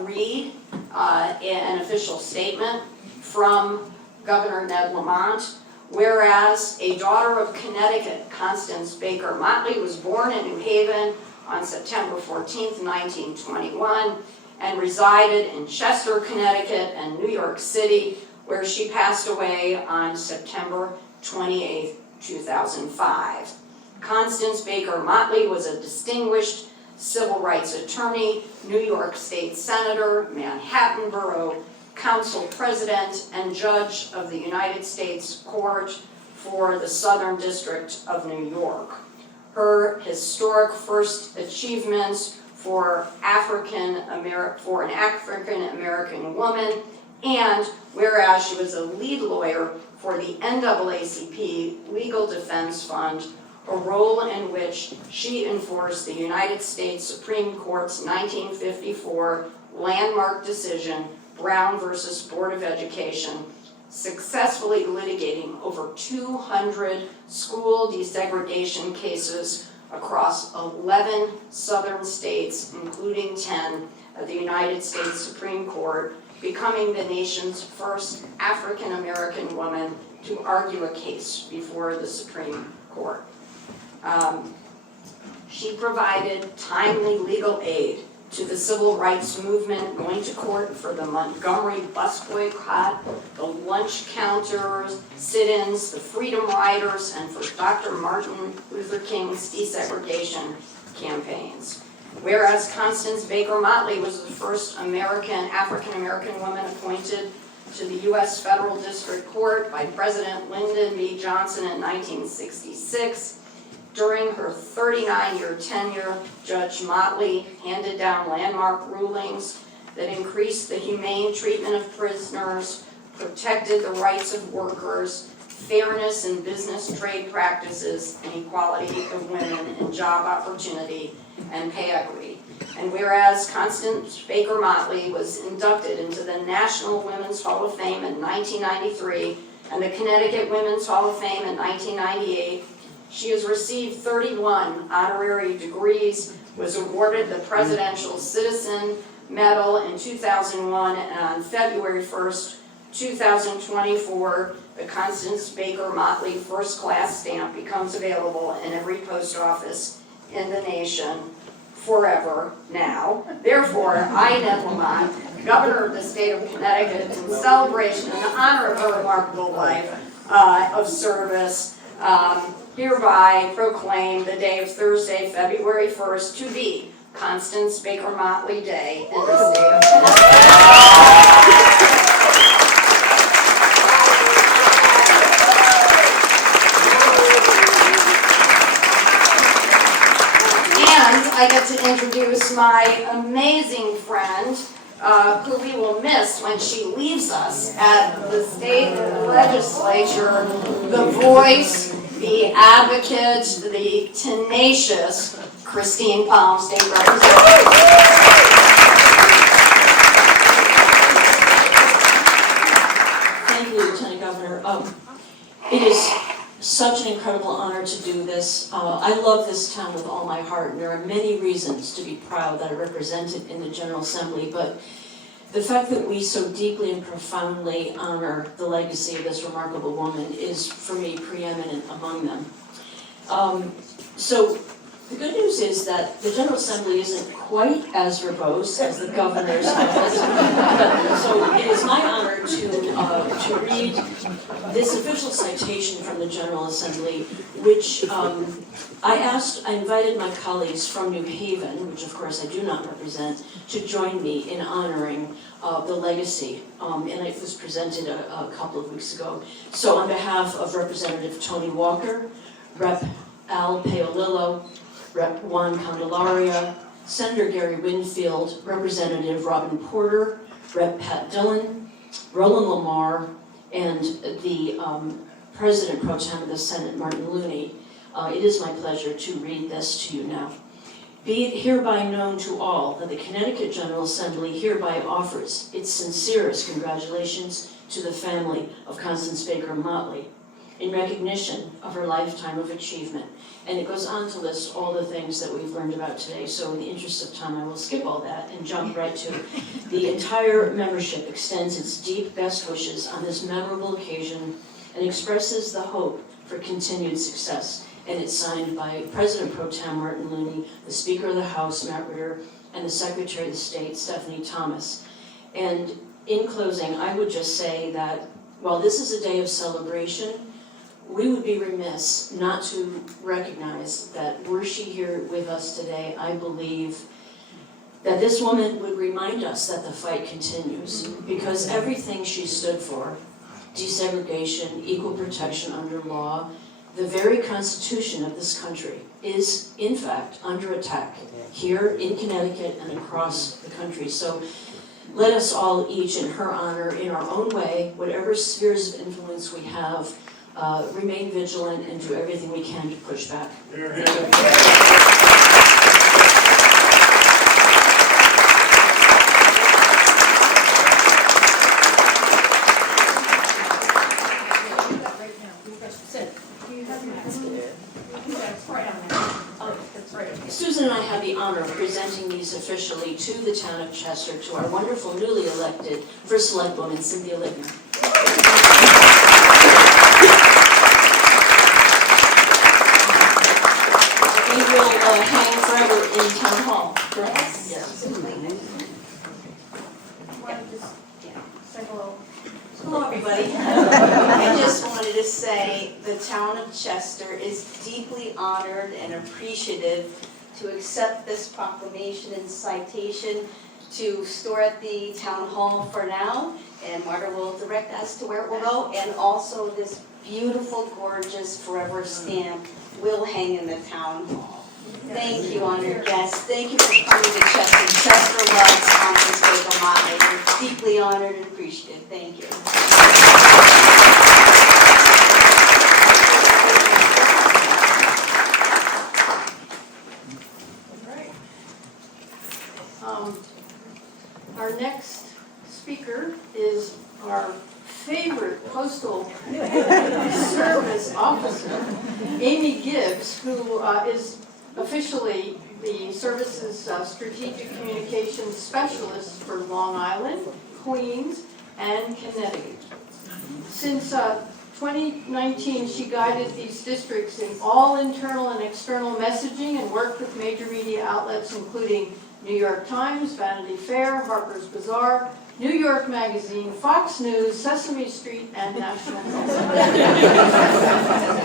read an official statement from Governor Ned Lamont. Whereas a daughter of Connecticut, Constance Baker Motley, was born in New Haven on September 14th, 1921, and resided in Chester, Connecticut, and New York City, where she passed away on September 28th, 2005. Constance Baker Motley was a distinguished civil rights attorney, New York State Senator, Manhattan Borough Council President, and Judge of the United States Court for the Southern District of New York. Her historic first achievements for an African American woman, and whereas she was a lead lawyer for the NAACP Legal Defense Fund, a role in which she enforced the United States Supreme Court's 1954 landmark decision, Brown versus Board of Education, successfully litigating over 200 school desegregation cases across 11 southern states, including 10 of the United States Supreme Court, becoming the nation's first African American woman to argue a case before the Supreme Court. She provided timely legal aid to the civil rights movement, going to court for the Montgomery bus boycott, the lunch counters, sit-ins, the Freedom Riders, and for Dr. Martin Luther King's desegregation campaigns. Whereas Constance Baker Motley was the first African American woman appointed to the U.S. Federal District Court by President Lyndon B. Johnson in 1966. During her 39-year tenure, Judge Motley handed down landmark rulings that increased the humane treatment of prisoners, protected the rights of workers, fairness in business trade practices, and equality of women in job opportunity and pay equity. And whereas Constance Baker Motley was inducted into the National Women's Hall of Fame in 1993 and the Connecticut Women's Hall of Fame in 1998, she has received 31 honorary degrees, was awarded the Presidential Citizen Medal in 2001, and on February 1st, 2024, the Constance Baker Motley First Class stamp becomes available in every post office in the nation forever now. Therefore, I, Ned Lamont, Governor of the State of Connecticut, in celebration and honor of her remarkable life of service, hereby proclaim the day of Thursday, February 1st, to be Constance Baker Motley Day in the state of Connecticut. I get to introduce my amazing friend, who we will miss when she leaves us at the state legislature, the voice, the advocate, the tenacious Christine Palm, State Representative. Thank you, Lieutenant Governor. It is such an incredible honor to do this. I love this town with all my heart, and there are many reasons to be proud that I represent it in the General Assembly, but the fact that we so deeply and profoundly honor the legacy of this remarkable woman is, for me, preeminent among them. So the good news is that the General Assembly isn't quite as verbose as the governor's office. So it is my honor to read this official citation from the General Assembly, which I invited my colleagues from New Haven, which of course I do not represent, to join me in honoring the legacy. And it was presented a couple of weeks ago. So on behalf of Representative Tony Walker, Rep. Al Paolillo, Rep. Juan Candelaria, Senator Gary Winfield, Representative Robin Porter, Rep. Pat Dillon, Roland Lamar, and the President Pro Tem of the Senate, Martin Looney, it is my pleasure to read this to you now. Be it hereby known to all that the Connecticut General Assembly hereby offers its sincerest congratulations to the family of Constance Baker Motley in recognition of her lifetime of achievement. And it goes on to list all the things that we've learned about today, so in the interest of time I will skip all that and jump right to the entire membership extends its deep best wishes on this memorable occasion and expresses the hope for continued success. And it's signed by President Pro Tem Martin Looney, the Speaker of the House, Matt Ritter, and the Secretary of the State, Stephanie Thomas. And in closing, I would just say that while this is a day of celebration, we would be remiss not to recognize that were she here with us today, I believe that this woman would remind us that the fight continues, because everything she stood for, desegregation, equal protection under law, the very Constitution of this country is, in fact, under attack here in Connecticut and across the country. So let us all, each in her honor, in our own way, whatever spheres of influence we have, remain vigilant and do everything we can to push back. Susan and I have the honor of presenting these officially to the town of Chester, to our wonderful newly elected First Select Woman, Cynthia Ligner. They will hang forever in Town Hall, correct? Yes. Hello, everybody. I just wanted to say the town of Chester is deeply honored and appreciative to accept this proclamation and citation to store at the town hall for now, and Marta will direct us to where it will go, and also this beautiful, gorgeous forever stamp will hang in the town hall. Thank you, honored guests. Thank you for coming to Chester. Chester loves Constance Baker Motley. We're deeply honored and appreciative. Thank you. next speaker is our favorite postal service officer, Amy Gibbs, who is officially the service's strategic communications specialist for Long Island, Queens, and Connecticut. Since 2019, she guided these districts in all internal and external messaging and worked with major media outlets including New York Times, Vanity Fair, Harper's Bazaar, New York Magazine, Fox News, Sesame Street, and National Health.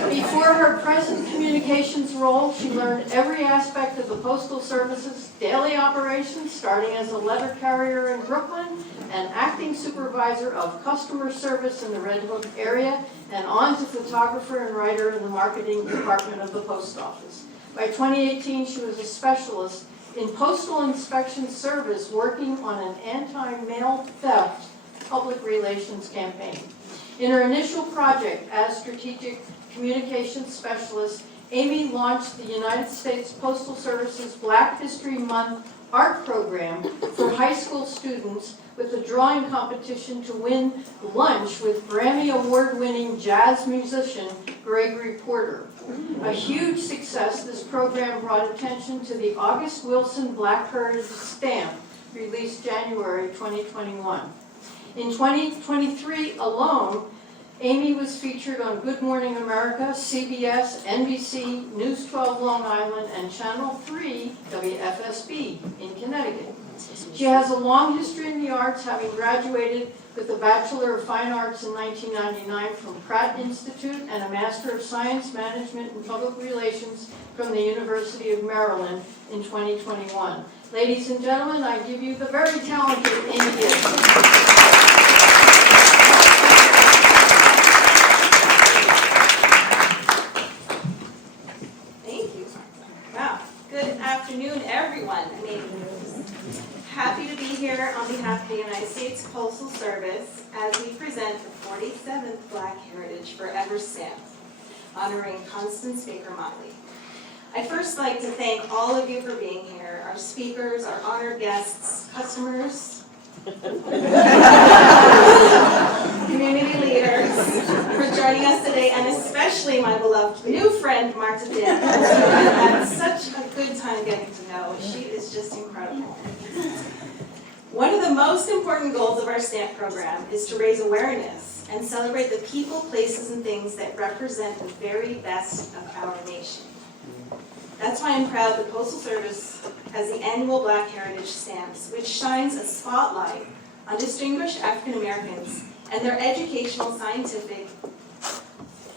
Before her present communications role, she learned every aspect of the Postal Service's daily operations, starting as a letter carrier in Brooklyn and acting supervisor of customer service in the Red Hook area, and on to photographer and writer in the marketing department of the post office. By 2018, she was a specialist in postal inspection service working on an anti-mail theft public relations campaign. In her initial project as strategic communications specialist, Amy launched the United States Postal Service's Black History Month art program for high school students with a drawing competition to win lunch with Grammy Award-winning jazz musician Gregory Porter. A huge success, this program brought attention to the August Wilson Black Heritage stamp released January 2021. In 2023 alone, Amy was featured on Good Morning America, CBS, NBC, News 12 Long Island, and Channel 3 WFSB in Connecticut. She has a long history in the arts, having graduated with a Bachelor of Fine Arts in 1999 from Pratt Institute and a Master of Science Management and Public Relations from the University of Maryland in 2021. Ladies and gentlemen, I give you the very talented Amy Gibbs. Good afternoon, everyone. Happy to be here on behalf of the United States Postal Service as we present the 47th Black Heritage Forever Stamp, honoring Constance Baker Motley. I'd first like to thank all of you for being here, our speakers, our honored guests, customers, community leaders for joining us today, and especially my beloved new friend, Marta Dick. I've had such a good time getting to know. She is just incredible. One of the most important goals of our stamp program is to raise awareness and celebrate the people, places, and things that represent the very best of our nation. That's why I'm proud the Postal Service has the annual Black Heritage Stamps, which shines a spotlight on distinguished African Americans and their educational, scientific,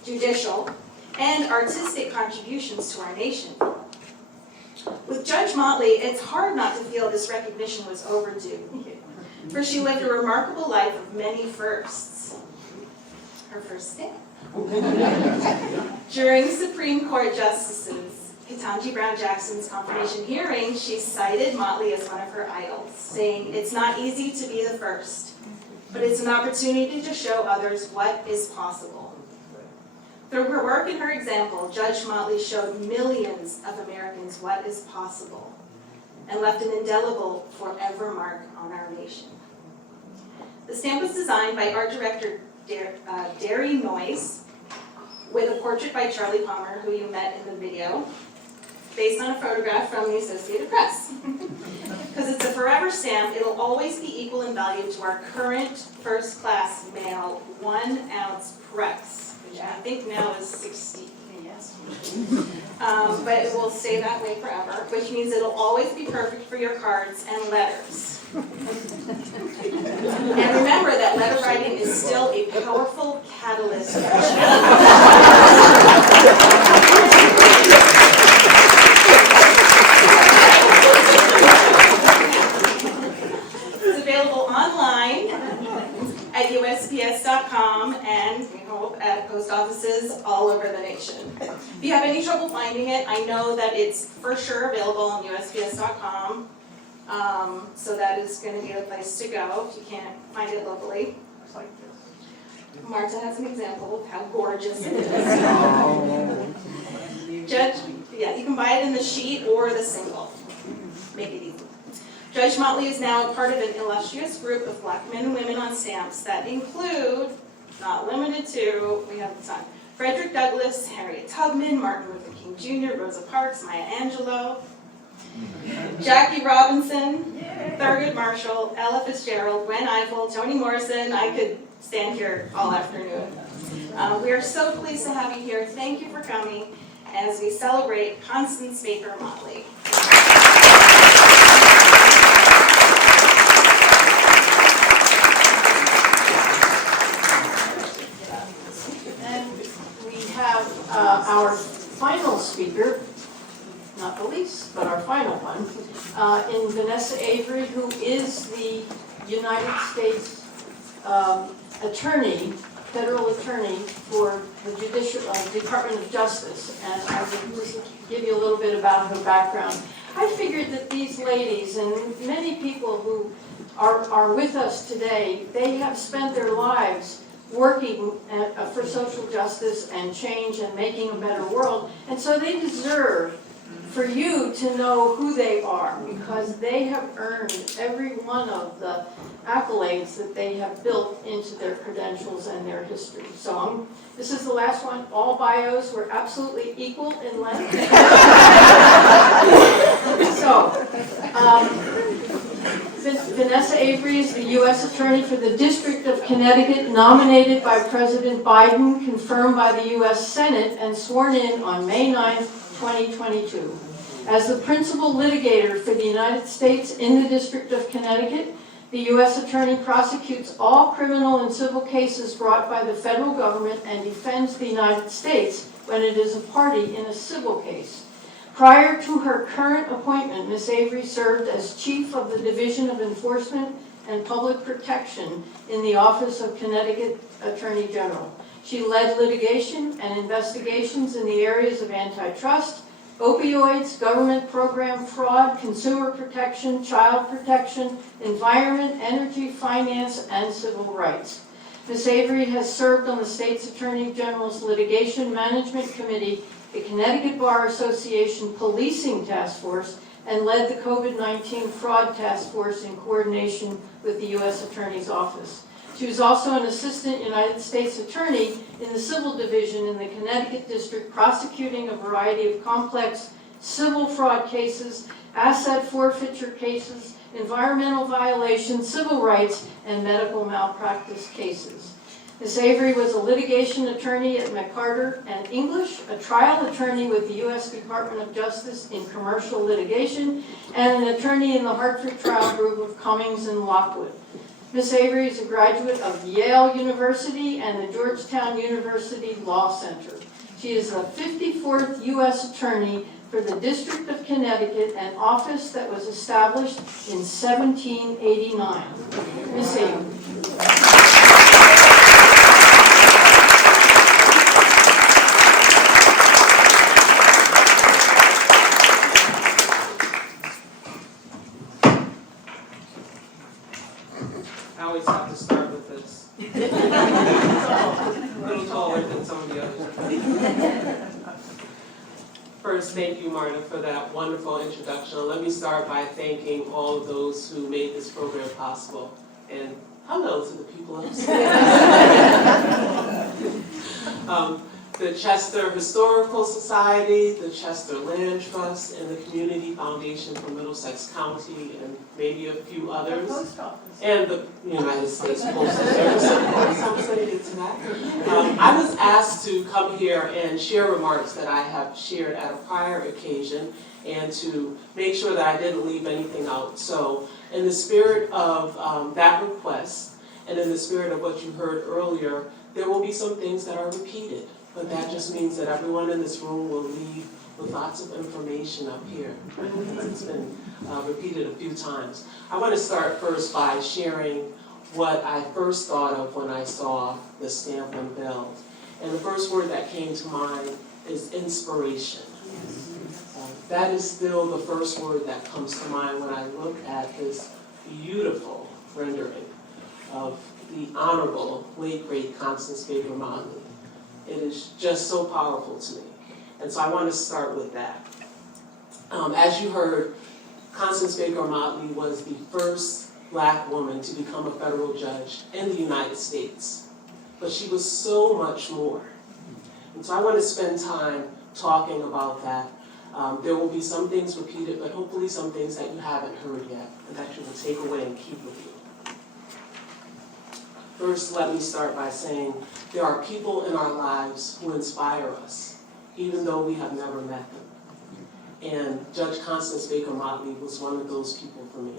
judicial, and artistic contributions to our nation. With Judge Motley, it's hard not to feel this recognition was overdue, for she lived a remarkable life of many firsts. Her first stamp. During Supreme Court Justices Ketanji Brown Jackson's confirmation hearing, she cited Motley as one of her idols, saying, "It's not easy to be the first, but it's an opportunity to show others what is possible." Through her work and her example, Judge Motley showed millions of Americans what is possible and left an indelible forever mark on our nation. The stamp was designed by art director Derry Noyes with a portrait by Charlie Palmer, who you met in the video, based on a photograph from the Associated Press. Because it's a forever stamp, it'll always be equal in value to our current first-class mail 1 ounce press, which I think now is 60. But it will stay that way forever, which means it'll always be perfect for your cards and letters. And remember that letter writing is still a powerful catalyst for change. It's available online at USPS.com and we hope at post offices all over the nation. If you have any trouble finding it, I know that it's for sure available on USPS.com. So that is going to be the place to go if you can't find it locally. Looks like this. Marta has an example of how gorgeous it is. You can buy it in the sheet or the single. Make it easy. Judge Motley is now a part of an illustrious group of Black men and women on stamps that include, not limited to, we have this on, Frederick Douglass, Harriet Tubman, Martin Luther King Jr., Rosa Parks, Maya Angelou, Jackie Robinson, Thurgood Marshall, Ella Fitzgerald, Gwen Ifill, Toni Morrison. I could stand here all afternoon. We are so pleased to have you here. Thank you for coming as we celebrate Constance Baker Motley. And we have our final speaker, not the least, but our final one, in Vanessa Avery, who is the United States attorney, federal attorney for the Department of Justice. And I will just give you a little bit about her background. I figured that these ladies and many people who are with us today, they have spent their lives working for social justice and change and making a better world. And so they deserve for you to know who they are, because they have earned every one of the accolades that they have built into their credentials and their history. So this is the last one. All bios were absolutely equal in length. So, Vanessa Avery is the U.S. Attorney for the District of Connecticut, nominated by President Biden, confirmed by the U.S. Senate, and sworn in on May 9th, 2022. As the principal litigator for the United States in the District of Connecticut, the U.S. Attorney prosecutes all criminal and civil cases brought by the federal government and defends the United States when it is a party in a civil case. Prior to her current appointment, Ms. Avery served as Chief of the Division of Enforcement and Public Protection in the Office of Connecticut Attorney General. She led litigation and investigations in the areas of antitrust, opioids, government program fraud, consumer protection, child protection, environment, energy, finance, and civil rights. Ms. Avery has served on the State's Attorney General's Litigation Management Committee, the Connecticut Bar Association Policing Task Force, and led the COVID-19 Fraud Task Force in coordination with the U.S. Attorney's Office. She was also an Assistant United States Attorney in the Civil Division in the Connecticut District, prosecuting a variety of complex civil fraud cases, asset forfeiture cases, environmental violations, civil rights, and medical malpractice cases. Ms. Avery was a litigation attorney at McCarter and English, a trial attorney with the U.S. Department of Justice in commercial litigation, and an attorney in the Hartford Trial Group of Cummings and Lockwood. Ms. Avery is a graduate of Yale University and the Georgetown University Law Center. She is the 54th U.S. Attorney for the District of Connecticut, an office that was established in 1789. Ms. Avery. I always have to start with this. A little taller than some of the others. First, thank you, Marta, for that wonderful introduction. Let me start by thanking all of those who made this program possible. And hello to the people upstairs. The Chester Historical Society, the Chester Land Trust, and the Community Foundation for Middlesex County, and maybe a few others. Post office. And the United States Postal Service, of course, I'm related to that. I was asked to come here and share remarks that I have shared at a prior occasion, and to make sure that I didn't leave anything out. So, in the spirit of that request, and in the spirit of what you heard earlier, there will be some things that are repeated. But that just means that everyone in this room will leave with lots of information up here. It's been repeated a few times. I want to start first by sharing what I first thought of when I saw the stamp unveiled. And the first word that came to mind is inspiration. That is still the first word that comes to mind when I look at this beautiful rendering of the Honorable, late great Constance Baker Motley. It is just so powerful to me. And so I want to start with that. As you heard, Constance Baker Motley was the first Black woman to become a federal judge in the United States. But she was so much more. And so I want to spend time talking about that. There will be some things repeated, but hopefully some things that you haven't heard yet and that you will take away and keep with you. First, let me start by saying there are people in our lives who inspire us, even though we have never met them. And Judge Constance Baker Motley was one of those people for me.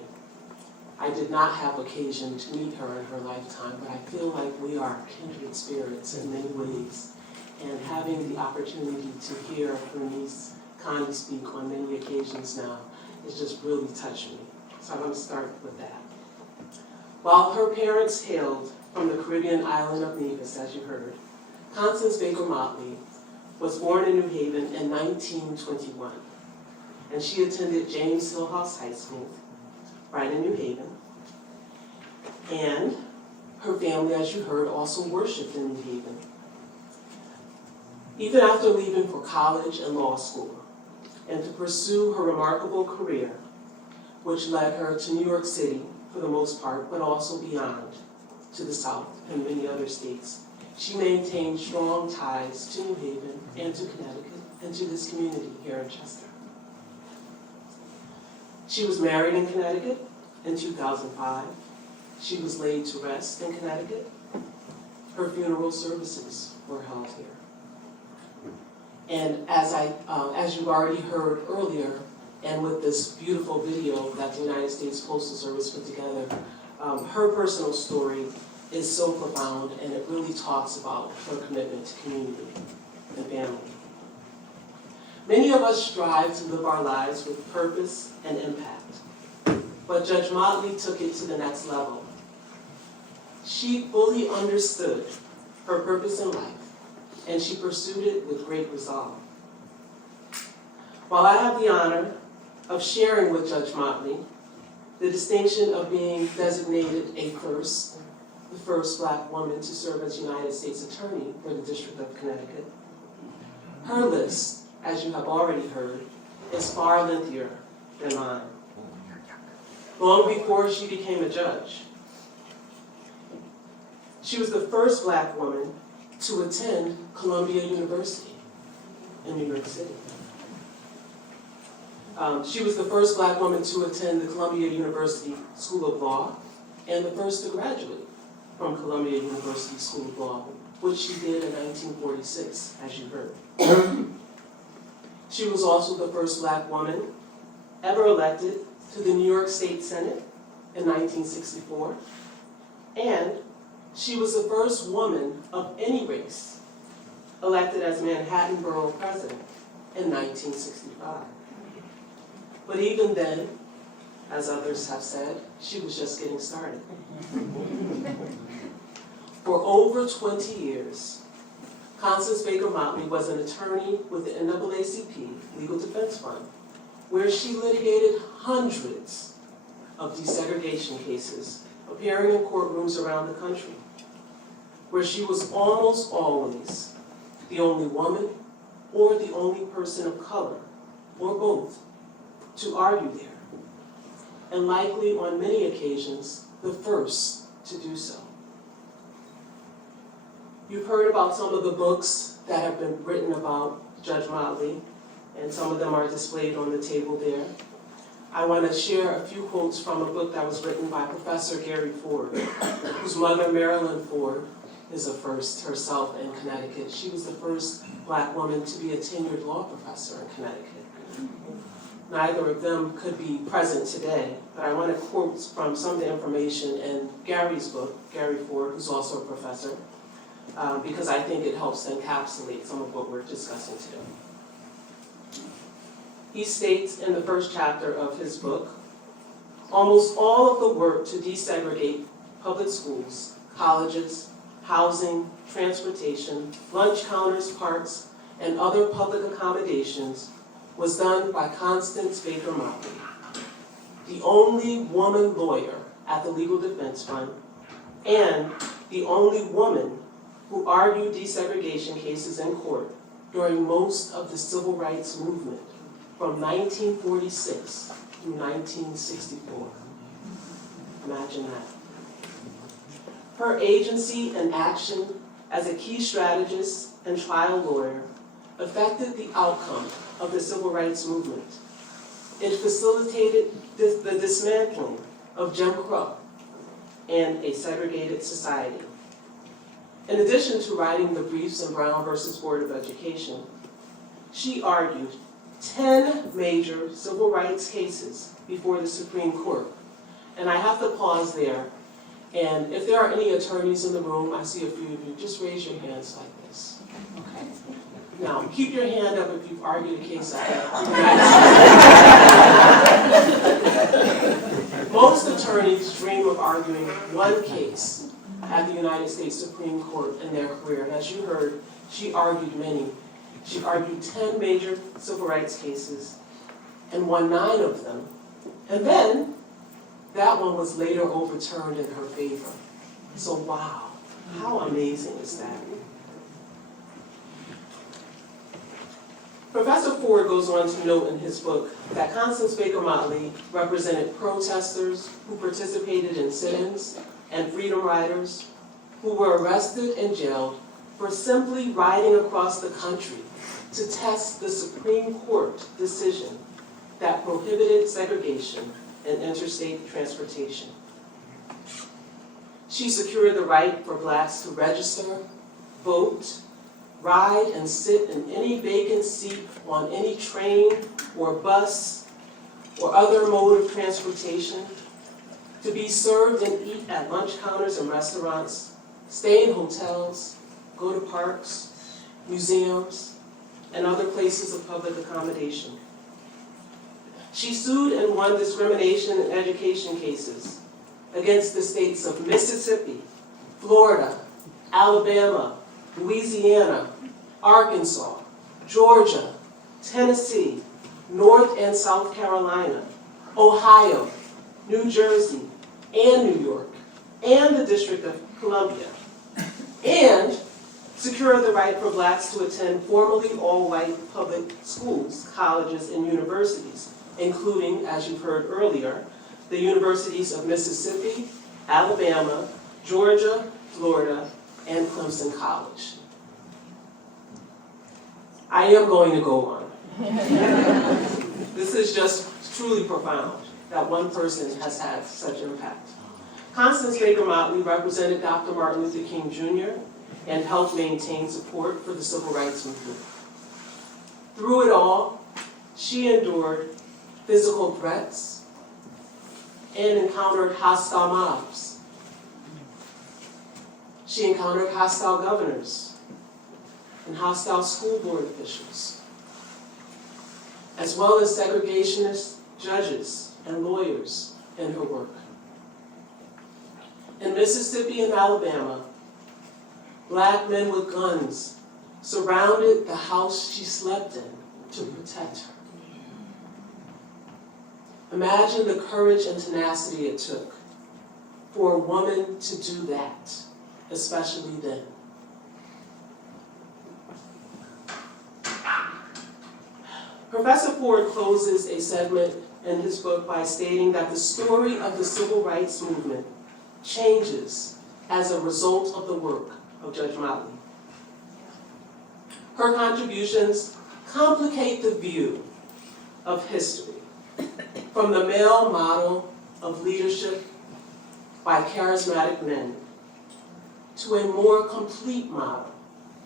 I did not have occasion to meet her in her lifetime, but I feel like we are kindred spirits in many ways. And having the opportunity to hear her niece Connie speak on many occasions now has just really touched me. So I want to start with that. While her parents hailed from the Caribbean island of Nevis, as you heard, Constance Baker Motley was born in New Haven in 1921. And she attended James Hillhouse High School, right in New Haven. And her family, as you heard, also worshiped in New Haven. Even after leaving for college and law school, and to pursue her remarkable career, which led her to New York City for the most part, but also beyond, to the South and many other states, she maintained strong ties to New Haven and to Connecticut and to this community here in Chester. She was married in Connecticut in 2005. She was laid to rest in Connecticut. Her funeral services were held here. And as you've already heard earlier, and with this beautiful video that the United States Postal Service put together, her personal story is so profound, and it really talks about her commitment to community and family. Many of us strive to live our lives with purpose and impact, but Judge Motley took it to the next level. She fully understood her purpose in life, and she pursued it with great resolve. While I have the honor of sharing with Judge Motley the distinction of being designated the first Black woman to serve as United States Attorney for the District of Connecticut, her list, as you have already heard, is far lengthier than mine. Long before she became a judge, she was the first Black woman to attend Columbia University in New York City. She was the first Black woman to attend the Columbia University School of Law and the first to graduate from Columbia University School of Law, which she did in 1946, as you heard. She was also the first Black woman ever elected to the New York State Senate in 1964, and she was the first woman of any race elected as Manhattan Borough President in 1965. But even then, as others have said, she was just getting started. For over 20 years, Constance Baker Motley was an attorney with the NAACP Legal Defense Fund, where she litigated hundreds of desegregation cases appearing in courtrooms around the country, where she was almost always the only woman or the only person of color, or both, to argue there, and likely on many occasions, the first to do so. You've heard about some of the books that have been written about Judge Motley, and some of them are displayed on the table there. I want to share a few quotes from a book that was written by Professor Gary Ford, whose mother, Marilyn Ford, is a first herself in Connecticut. She was the first Black woman to be a tenured law professor in Connecticut. Neither of them could be present today, but I want to quote from some of the information in Gary's book, Gary Ford, who's also a professor, because I think it helps to encapsulate some of what we're discussing today. He states in the first chapter of his book, almost all of the work to desegregate public schools, colleges, housing, transportation, lunch counters, parks, and other public accommodations was done by Constance Baker Motley, the only woman lawyer at the Legal Defense Fund, and the only woman who argued desegregation cases in court during most of the civil rights movement from 1946 through 1964. Imagine that. Her agency and action as a key strategist and trial lawyer affected the outcome of the civil rights movement. It facilitated the dismantling of Jim Crow and a segregated society. In addition to writing the briefs in Brown versus Board of Education, she argued 10 major civil rights cases before the Supreme Court. And I have to pause there. And if there are any attorneys in the room, I see a few of you, just raise your hands like this. Okay. Now, keep your hand up if you've argued a case like that. Most attorneys dream of arguing one case at the United States Supreme Court in their career. And as you heard, she argued many. She argued 10 major civil rights cases and won 9 of them. And then that one was later overturned in her favor. So wow, how amazing is that? Professor Ford goes on to note in his book that Constance Baker Motley represented protesters who participated in sit-ins and freedom riders who were arrested and jailed for simply riding across the country to test the Supreme Court decision that prohibited segregation in interstate transportation. She secured the right for blacks to register, vote, ride and sit in any vacant seat on any train or bus or other mode of transportation, to be served and eat at lunch counters and restaurants, stay in hotels, go to parks, museums, and other places of public accommodation. She sued and won discrimination in education cases against the states of Mississippi, Florida, Alabama, Louisiana, Arkansas, Georgia, Tennessee, North and South Carolina, Ohio, New Jersey, and New York, and the District of Columbia, and secured the right for blacks to attend formerly all-white public schools, colleges, and universities, including, as you've heard earlier, the universities of Mississippi, Alabama, Georgia, Florida, and Clemson College. I am going to go on. This is just truly profound that one person has had such impact. Constance Baker Motley represented Dr. Martin Luther King Jr. and helped maintain support for the civil rights movement. Through it all, she endured physical threats and encountered hostile mobs. She encountered hostile governors and hostile school board officials, as well as segregationist judges and lawyers in her work. In Mississippi and Alabama, black men with guns surrounded the house she slept in to protect her. Imagine the courage and tenacity it took for a woman to do that, especially then. Professor Ford closes a segment in his book by stating that the story of the civil rights movement changes as a result of the work of Judge Motley. Her contributions complicate the view of history, from the male model of leadership by charismatic men to a more complete model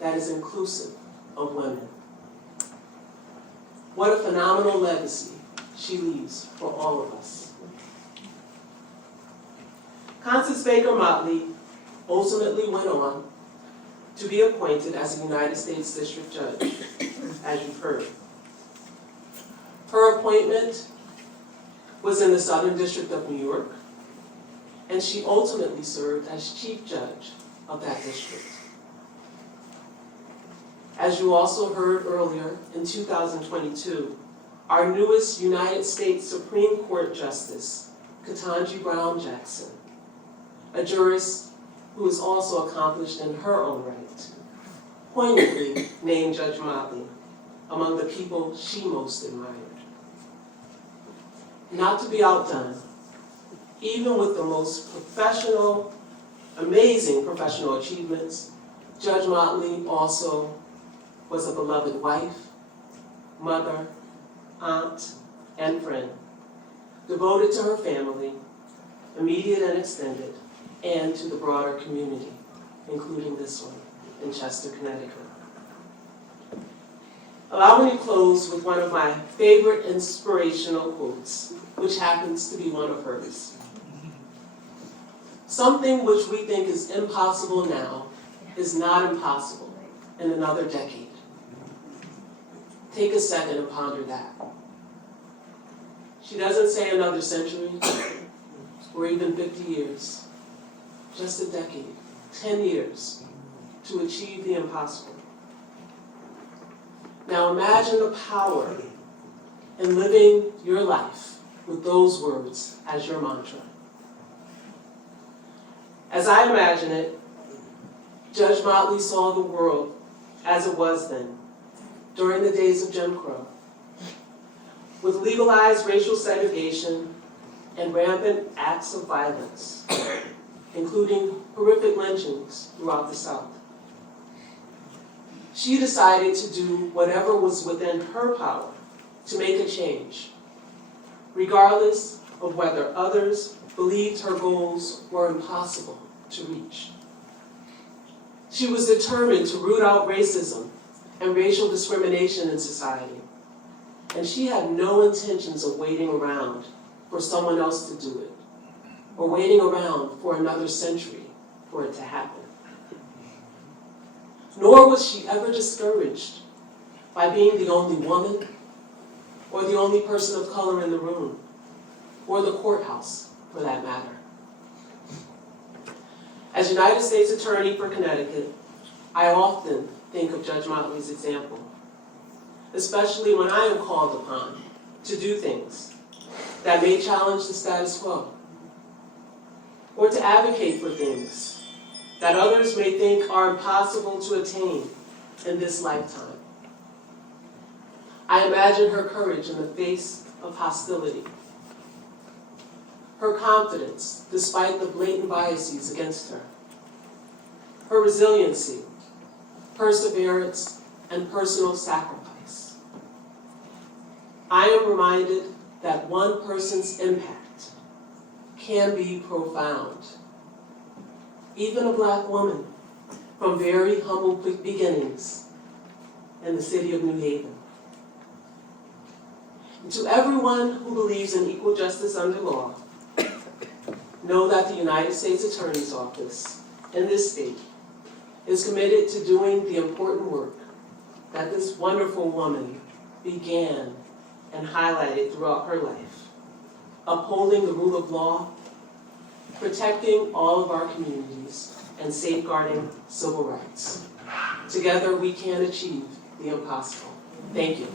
that is inclusive of women. What a phenomenal legacy she leaves for all of us. Constance Baker Motley ultimately went on to be appointed as a United States District Judge, as you've heard. Her appointment was in the Southern District of New York, and she ultimately served as Chief Judge of that district. As you also heard earlier, in 2022, our newest United States Supreme Court Justice, Ketanji Brown Jackson, a jurist who is also accomplished in her own right, poignantly named Judge Motley among the people she most admired. not to be outdone, even with the most professional, amazing professional achievements, Judge Motley also was a beloved wife, mother, aunt, and friend, devoted to her family, immediate and extended, and to the broader community, including this one in Chester, Connecticut. Allow me to close with one of my favorite inspirational quotes, which happens to be one of hers. Something which we think is impossible now is not impossible in another decade. Take a second and ponder that. She doesn't say another century or even 50 years, just a decade, 10 years to achieve the impossible. Now imagine the power in living your life with those words as your mantra. As I imagine it, Judge Motley saw the world as it was then, during the days of Jim Crow, with legalized racial segregation and rampant acts of violence, including horrific lynchings throughout the South. She decided to do whatever was within her power to make a change, regardless of whether others believed her goals were impossible to reach. She was determined to root out racism and racial discrimination in society, and she had no intentions of waiting around for someone else to do it, or waiting around for another century for it to happen. Nor was she ever discouraged by being the only woman, or the only person of color in the room, or the courthouse, for that matter. As United States Attorney for Connecticut, I often think of Judge Motley's example, especially when I am called upon to do things that may challenge the status quo, or to advocate for things that others may think are impossible to attain in this lifetime. I imagine her courage in the face of hostility, her confidence despite the blatant biases against her, her resiliency, perseverance, and personal sacrifice. I am reminded that one person's impact can be profound. Even a Black woman from very humble beginnings in the city of New Haven. And to everyone who believes in equal justice under law, know that the United States Attorney's Office in this state is committed to doing the important work that this wonderful woman began and highlighted throughout her life, upholding the rule of law, protecting all of our communities, and safeguarding civil rights. Together we can achieve the impossible. Thank you.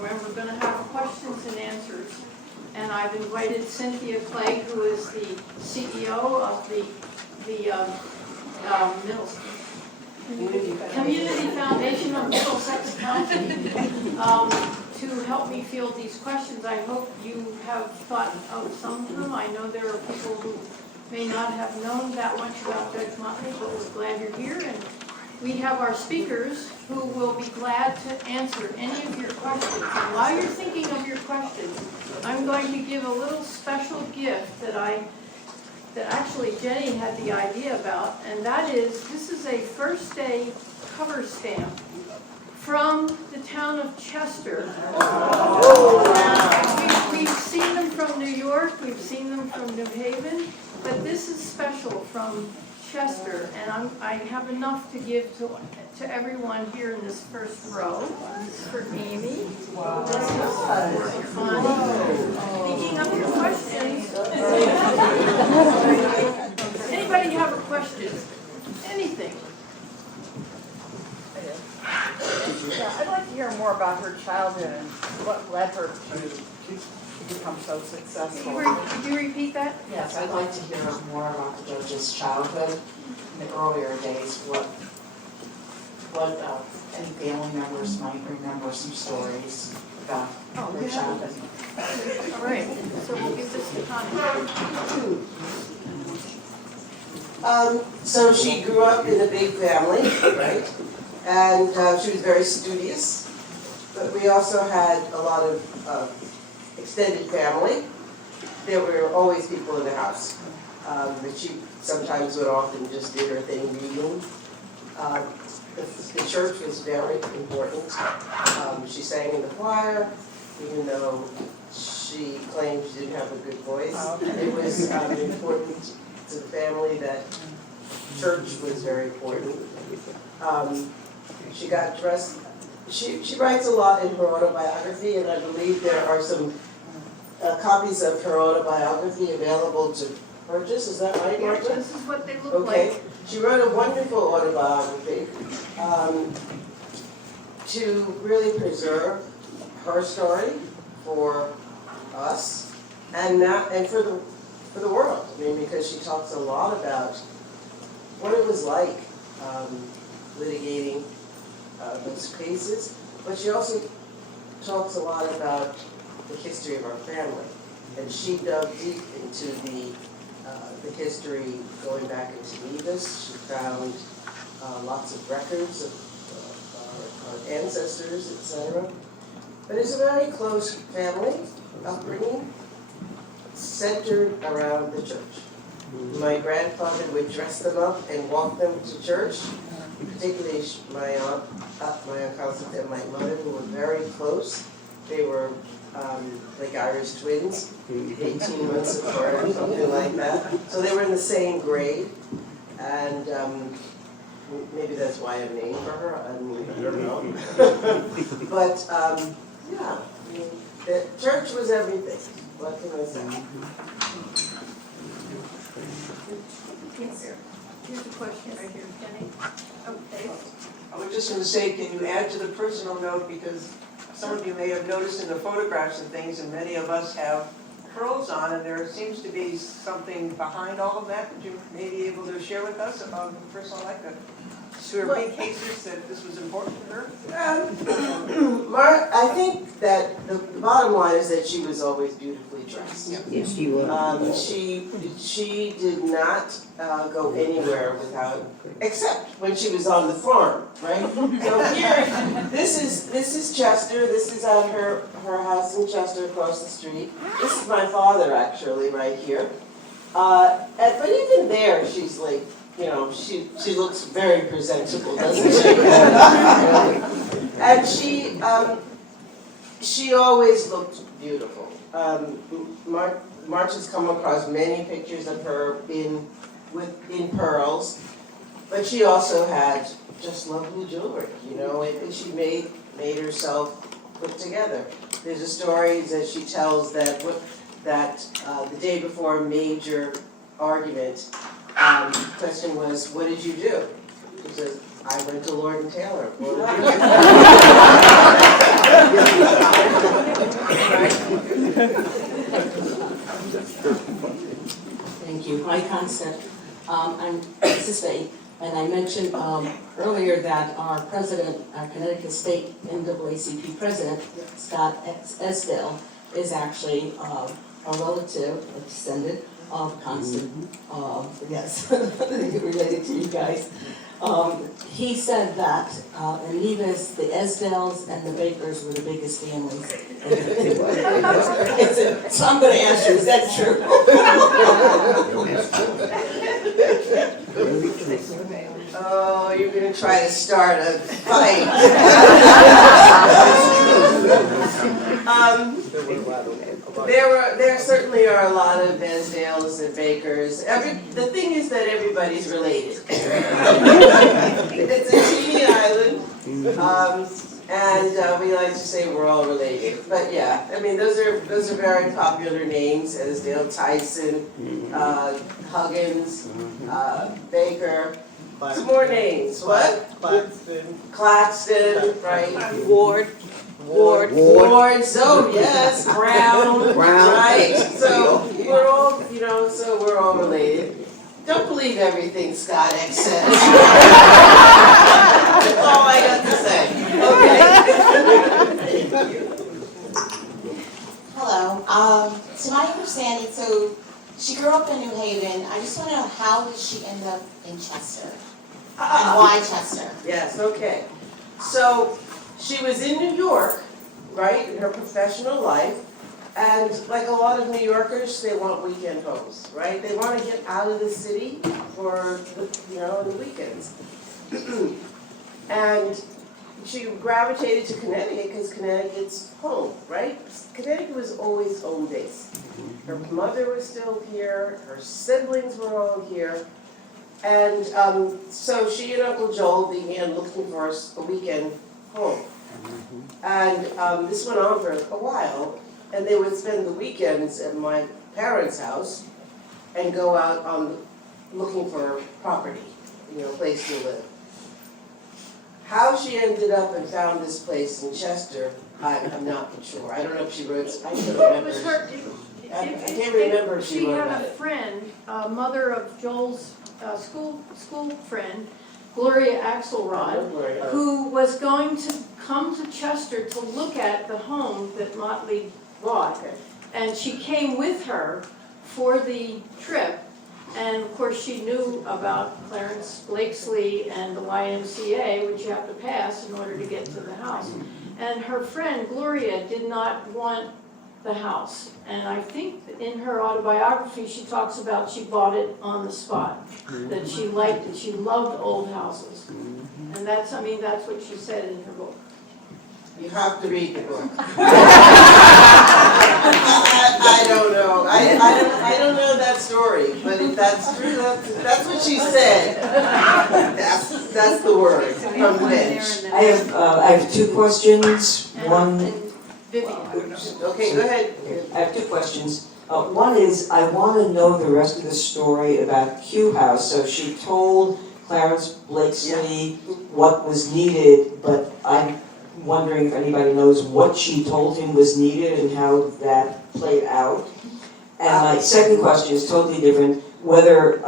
We're going to have questions and answers, and I've invited Cynthia Clay, who is the CEO of the Community Foundation of Middlesex County, to help me field these questions. I hope you have thought of some of them. I know there are people who may not have known that much about Judge Motley, but we're glad you're here. And we have our speakers who will be glad to answer any of your questions. And while you're thinking of your questions, I'm going to give a little special gift that actually Jenny had the idea about, and that is, this is a First Day cover stamp from the town of Chester. We've seen them from New York, we've seen them from New Haven, but this is special from Chester, and I have enough to give to everyone here in this first row. This is for Amy. Wow. This is for Connie. Thinking of your questions. Anybody have a question? Anything? Yeah, I'd like to hear more about her childhood and what led her to become so successful. Could you repeat that? Yes, I'd like to hear more about the judge's childhood in the earlier days, what any family members might remember some stories about their childhood. All right, so we'll give this to Connie. So she grew up in a big family, right? And she was very studious. But we also had a lot of extended family. There were always people in the house. But she sometimes would often just did her thing reading. The church was very important. She sang in the choir, even though she claimed she didn't have a good voice. It was important to the family that church was very important. She got dressed. She writes a lot in her autobiography, and I believe there are some copies of her autobiography available to purchase. Is that right, Martha? This is what they look Okay. like. She wrote a wonderful autobiography to really preserve her story for us and for the world. I mean, because she talks a lot about what it was like litigating those cases, but she also talks a lot about the history of our family. And she dug deep into the history going back into Nevis. She found lots of records of our ancestors, etc. But it's a very close family upbringing, centered around the church. My grandfather would dress them up and walk them to church, particularly my aunt Constance and my mother, who were very close. They were like Irish twins, 18 months apart or something like that. So they were in the same grade, and maybe that's why I'm named for her. I don't know. But yeah, I mean, the church was everything. What can I say? Yes. Here's a question right here, Jenny. Okay. I was just going to say, can you add to the personal note, because some of you may have noticed in the photographs and things, and many of us have curls on, and there seems to be something behind all of that that you may be able to share with us about a person like that. There were big cases that this was important to her? I think that the bottom line is that she was always beautifully dressed. Yes, she was. She did not go anywhere without, except when she was on the farm, right? So here, this is Chester. This is at her house in Chester across the street. This is my father, actually, right here. But even there, she's like, you know, she looks very presentable, doesn't she? And she always looked beautiful. March has come across many pictures of her in pearls, but she also had just lovely jewelry, you know, and she made herself put together. There's a story that she tells that the day before a major argument, the question was, what did you do? She says, I went to Lord & Taylor. What did Thank you. Hi, Constance. I'm Mrs. Faye, and I mentioned earlier that our president, our Connecticut State NAACP president, Scott Esdale, is actually a relative, a descendant of Constance. Yes, related to you guys. He said that in Nevis, the Esdales and the Bakers were the biggest families. So I'm going to ask you, is that true? Oh, you're going to try to start a fight. There certainly are a lot of Esdales and Bakers. The thing is that everybody's related. It's a teeny island, and we like to say we're all related. But yeah, I mean those are very popular names: Esdale, Tyson, Huggins, Baker. Some more names. What? Claxton. Claxton, right? Ward. Wards, oh yes, Brown, right, so we're all, so we're all related. Don't believe everything Scott X says. That's all I got to say, okay? Hello, to my understanding, so she grew up in New Haven. I just want to know, how did she end up in Chester? And why Chester? Yes, okay. So she was in New York, right, in her professional life, and like a lot of New Yorkers, they want weekend homes, right? They want to get out of the city for, the weekends. And she gravitated to Connecticut because Connecticut's home, right? Connecticut was always home base. Her mother was still here, her siblings were all here. And so she and Uncle Joel began looking for a weekend home. And this went on for a while, and they would spend the weekends at my parents' house and go out looking for property, a place to live. How she ended up and found this place in Chester, I'm not sure. I don't know if she wrote, I can't remember. I can't remember if she wrote about it. She had a friend, mother of Joel's school friend, Gloria Axelrod, who was going to come to Chester to look at the home that Motley bought. And she came with her for the trip. And of course, she knew about Clarence Blakesley and the YMCA, which you have to pass in order to get to the house. And her friend, Gloria, did not want the house. And I think in her autobiography, she talks about she bought it on the spot, that she liked it, she loved old houses. And that's what she said in her book. You have to read the book. I don't know. I don't know that story, but if that's true, that's what she said. That's the word from the bench. I have two questions. One. Okay, go ahead. I have two questions. One is, I want to know the rest of the story about Q House. So she told Clarence Blakesley what was needed, but I'm wondering if anybody knows what she told him was needed and how that played out. And my second question is totally different, whether,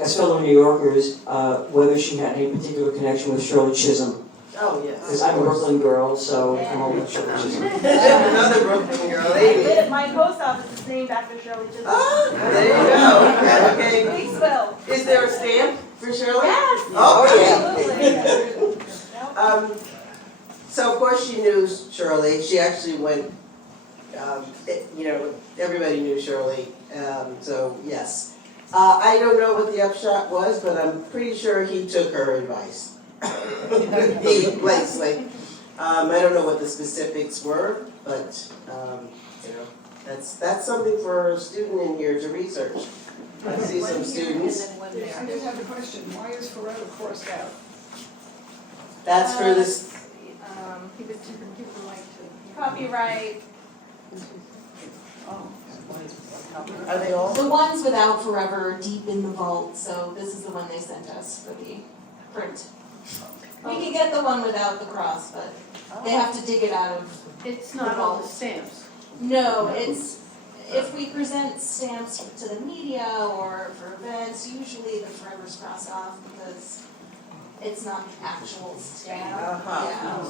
as fellow New Yorkers, whether she had any particular connection with Shirley Chisholm. Oh, yes. Because I'm a Brooklyn girl, so I'm all about Shirley Chisholm. Another Brooklyn girl, lady. My post office is named after Shirley Chisholm. Ah, there you go. Okay. Peaceville. Is there a stamp for Shirley? Yes. Oh, yeah. So of course she knew Shirley. She actually went, everybody knew Shirley. So yes. I don't know what the upshot was, but I'm pretty sure he took her advice. Blakesley. I don't know what the specifics were, but that's something for a student in here to research. I see some students. I just have a question, why is Forever crossed out? That's for this. He would like to. Copyright. Are they all? The ones without Forever are deep in the vault, so this is the one they sent us for the print. We can get the one without the cross, but they have to dig it out of. It's not all the stamps. No, it's, if we present stamps to the media or for events, usually the Forever's crossed off because it's not the actual stamp. Yeah.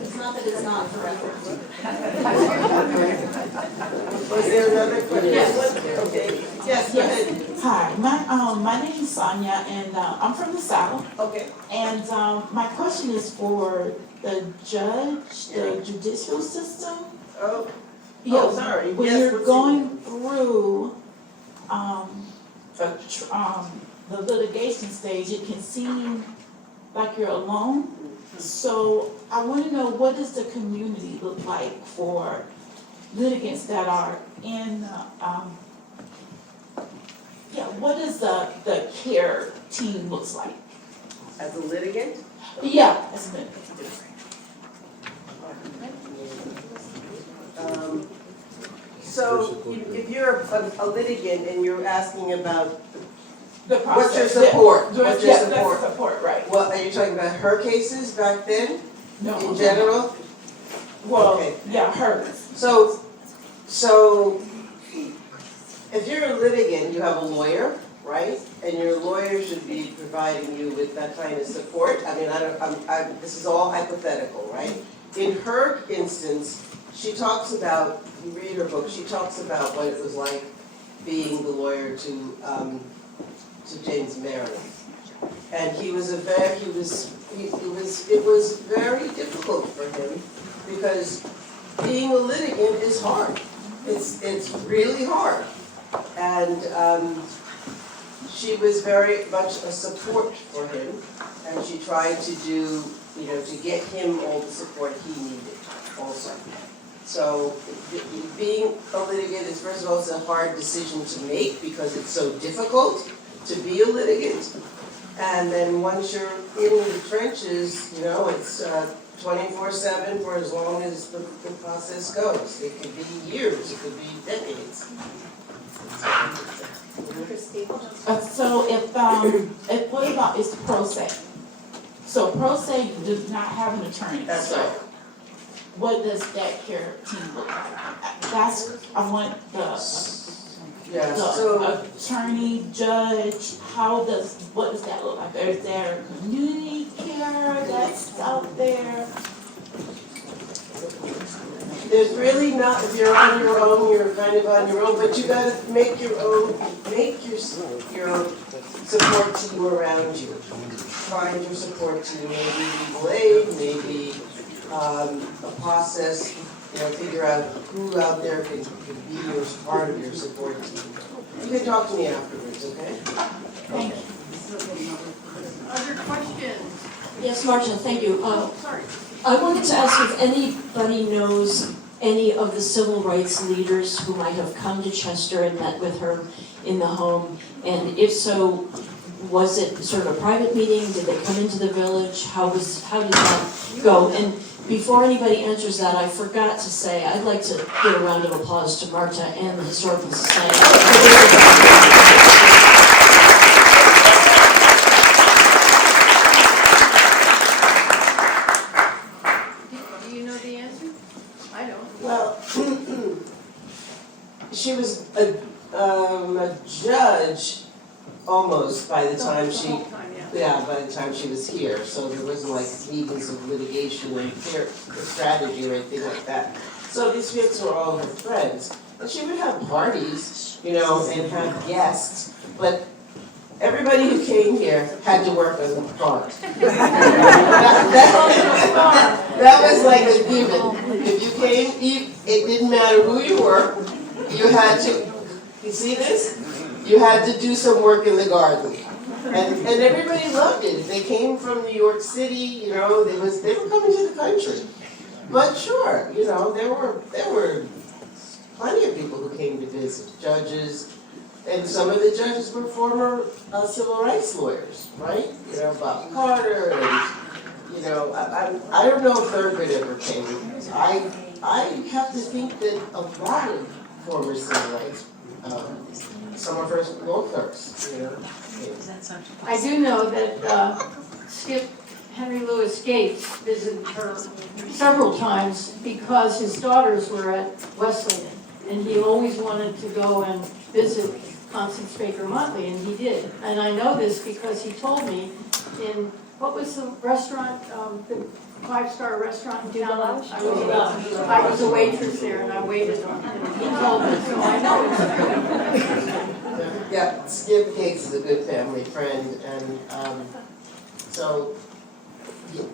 It's not that it's not Forever. Was there another question? Yes. Okay. Yes, go ahead. Hi, my name is Sonia, and I'm from the South. Okay. And my question is for the judge, the judicial system. Oh. Yeah, Oh, sorry. when Yes, you're what's going through the litigation stage, it can seem like you're alone. So I want to know, what does the community look like for litigants that are in, what does the care team looks like? As a litigant? Yeah, as a litigant. So if you're a litigant and you're asking about The what's your process. support? Yeah, What's your that's support? support, right. What, are you talking about her cases back then? No. in general? Well, Okay. yeah, hers. So if you're a litigant, you have a lawyer, right? And your lawyer should be providing you with that kind of support. I mean, this is all hypothetical, right? In her instance, she talks about, you read her book, she talks about what it was like being the lawyer to James Meredith. And it was very difficult for him because being a litigant is hard. It's really hard. And she was very much a support for him, and she tried to do, to get him all the support he needed also. So being a litigant is, first of all, it's a hard decision to make because it's so difficult to be a litigant. And then once you're in the trenches, it's 24/7 for as long as the process goes. It could be years, it could be decades. So if what about is pro se? So pro se does not have an attorney. That's So right. what does that care team look like? I want the attorney, judge, what does that look like? Is there community care that's out there? There's really not, if you're on your own, you're kind of on your own, but you gotta make your support team around you. Find your support team, maybe legal aid, maybe a process, figure out who out there can be part of your support team. You can talk to me afterwards, okay? Thank you. Other questions? Yes, Marcia, thank you. Sorry. I wanted to ask if anybody knows any of the civil rights leaders who might have come to Chester and met with her in the home, and if so, was it sort of a private meeting? Did they come into the village? How did that go? And before anybody answers that, I forgot to say, I'd like to give a round of applause to Marta and the Historical Society. Do you know the answer? I don't. Well, she was a judge almost by the time she, by the time she was here. So there wasn't like meetings of litigation and strategy or anything like that. So these folks were all her friends. And she would have parties, and have guests, but everybody who came here had to work on the farm. That was like a given. If you came, it didn't matter who you were, you had to, you see this? You had to do some work in the garden. And everybody loved it. If they came from New York City, they were coming to the country. But sure, there were plenty of people who came to visit, judges, and some of the judges were former civil rights lawyers, right? Bob Carter, and I don't know if Thurgood ever came. I have to think that a lot of former civil rights, some of her law clerks, I do know that Skip Henry Louis Gates visited her several times because his daughters were at Wesleyan, and he always wanted to go and visit Constance Baker Motley, and he did. And I know this because he told me in, what was the restaurant, the 5-star restaurant in town? I was a waitress there, and I waited on him. He told me, so I know it's true. Yeah, Skip Gates is a good family friend, and so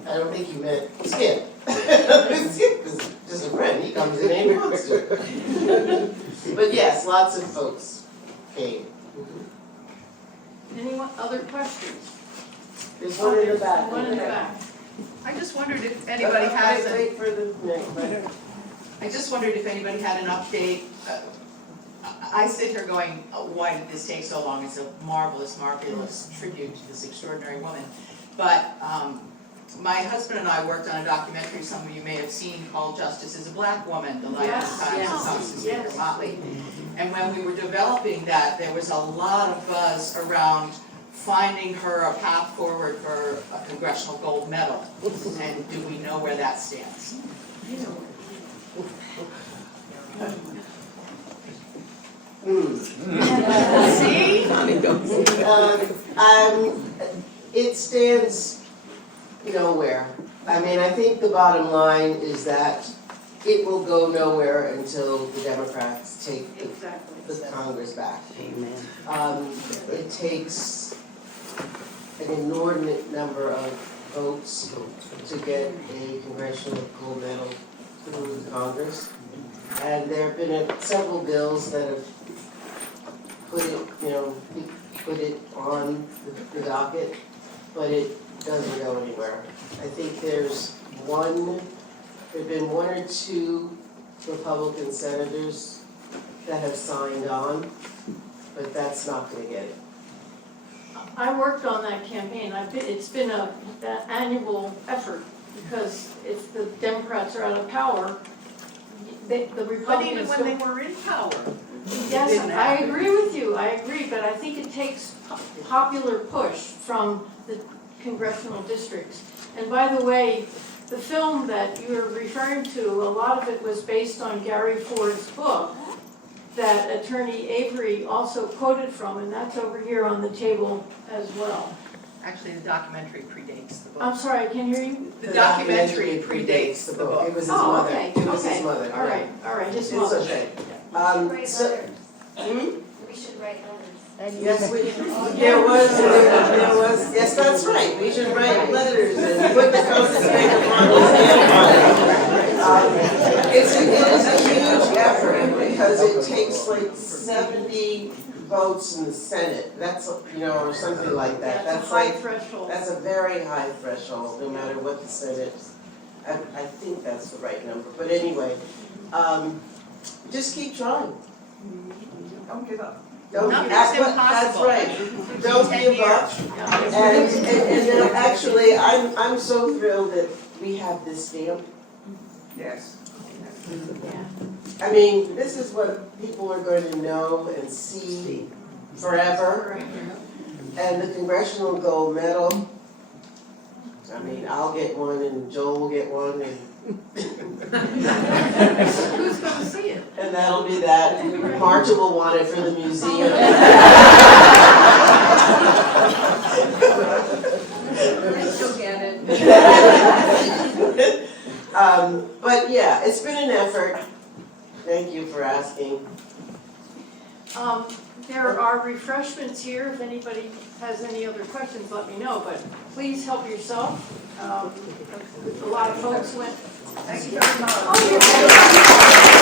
I don't think you met Skip. Skip is just a friend, he comes in and he wants to. But yes, lots of folks came. Anyone, other questions? There's one in the back. One in the back. I just wondered if anybody has Wait for the I just wondered if anybody had an update. I sit here going, why did this take so long? It's a marvelous, marvelous tribute to this extraordinary woman. But my husband and I worked on a documentary some of you may have seen called Justice is a Black Woman, the life and times of Constance Baker Motley. And when we were developing that, there was a lot of buzz around finding her a path forward for a congressional gold medal. And do we know where that stands? See? It stands nowhere. I mean, I think the bottom line is that it will go nowhere until the Democrats take the Congress back. Amen. It takes an inordinate number of votes to get a congressional gold medal through Congress. And there have been several bills that have put it on the docket, but it doesn't go anywhere. I think there've been one or two Republican senators that have signed on, but that's not gonna get it. I worked on that campaign. It's been an annual effort because if the Democrats are out of power, the Republicans But even when they don't. were in power. Yes, I agree with you, I agree, but I think it takes popular push from the congressional districts. And by the way, the film that you're referring to, a lot of it was based on Gary Ford's book that Attorney Avery also quoted from, and that's over here on the table as well. Actually, the documentary predates the book. I'm sorry, I can't hear you? The documentary predates the book. It was his Oh, mother. okay, It was his okay. mother. All right, his It's mother. okay. Write So- letters. Hmm? We should write letters. Yes, there was, yes, that's right, we should write letters and put the Constance Baker Motley stamp on it. It is a huge effort because it takes like 70 votes in the Senate, that's, or something like that. That's a high threshold. That's a very high threshold, no matter what the Senate, I think that's the right number, but anyway, just keep trying. Don't give up. Nothing's That's impossible. right. Don't 10 give up. years. And actually, I'm so thrilled that we have this stamp. Yes. I mean, this is what people are going to know and see forever. And the Congressional Gold Medal, I mean, I'll get one and Joel will get one and Who's gonna see it? and that'll be that. Marta will want it for the museum. She'll get it. But yeah, it's been an effort. Thank you for asking. There are refreshments here. If anybody has any other questions, let me know, but please help yourself. A lot of folks went. Thank you very much. Oh, you're welcome.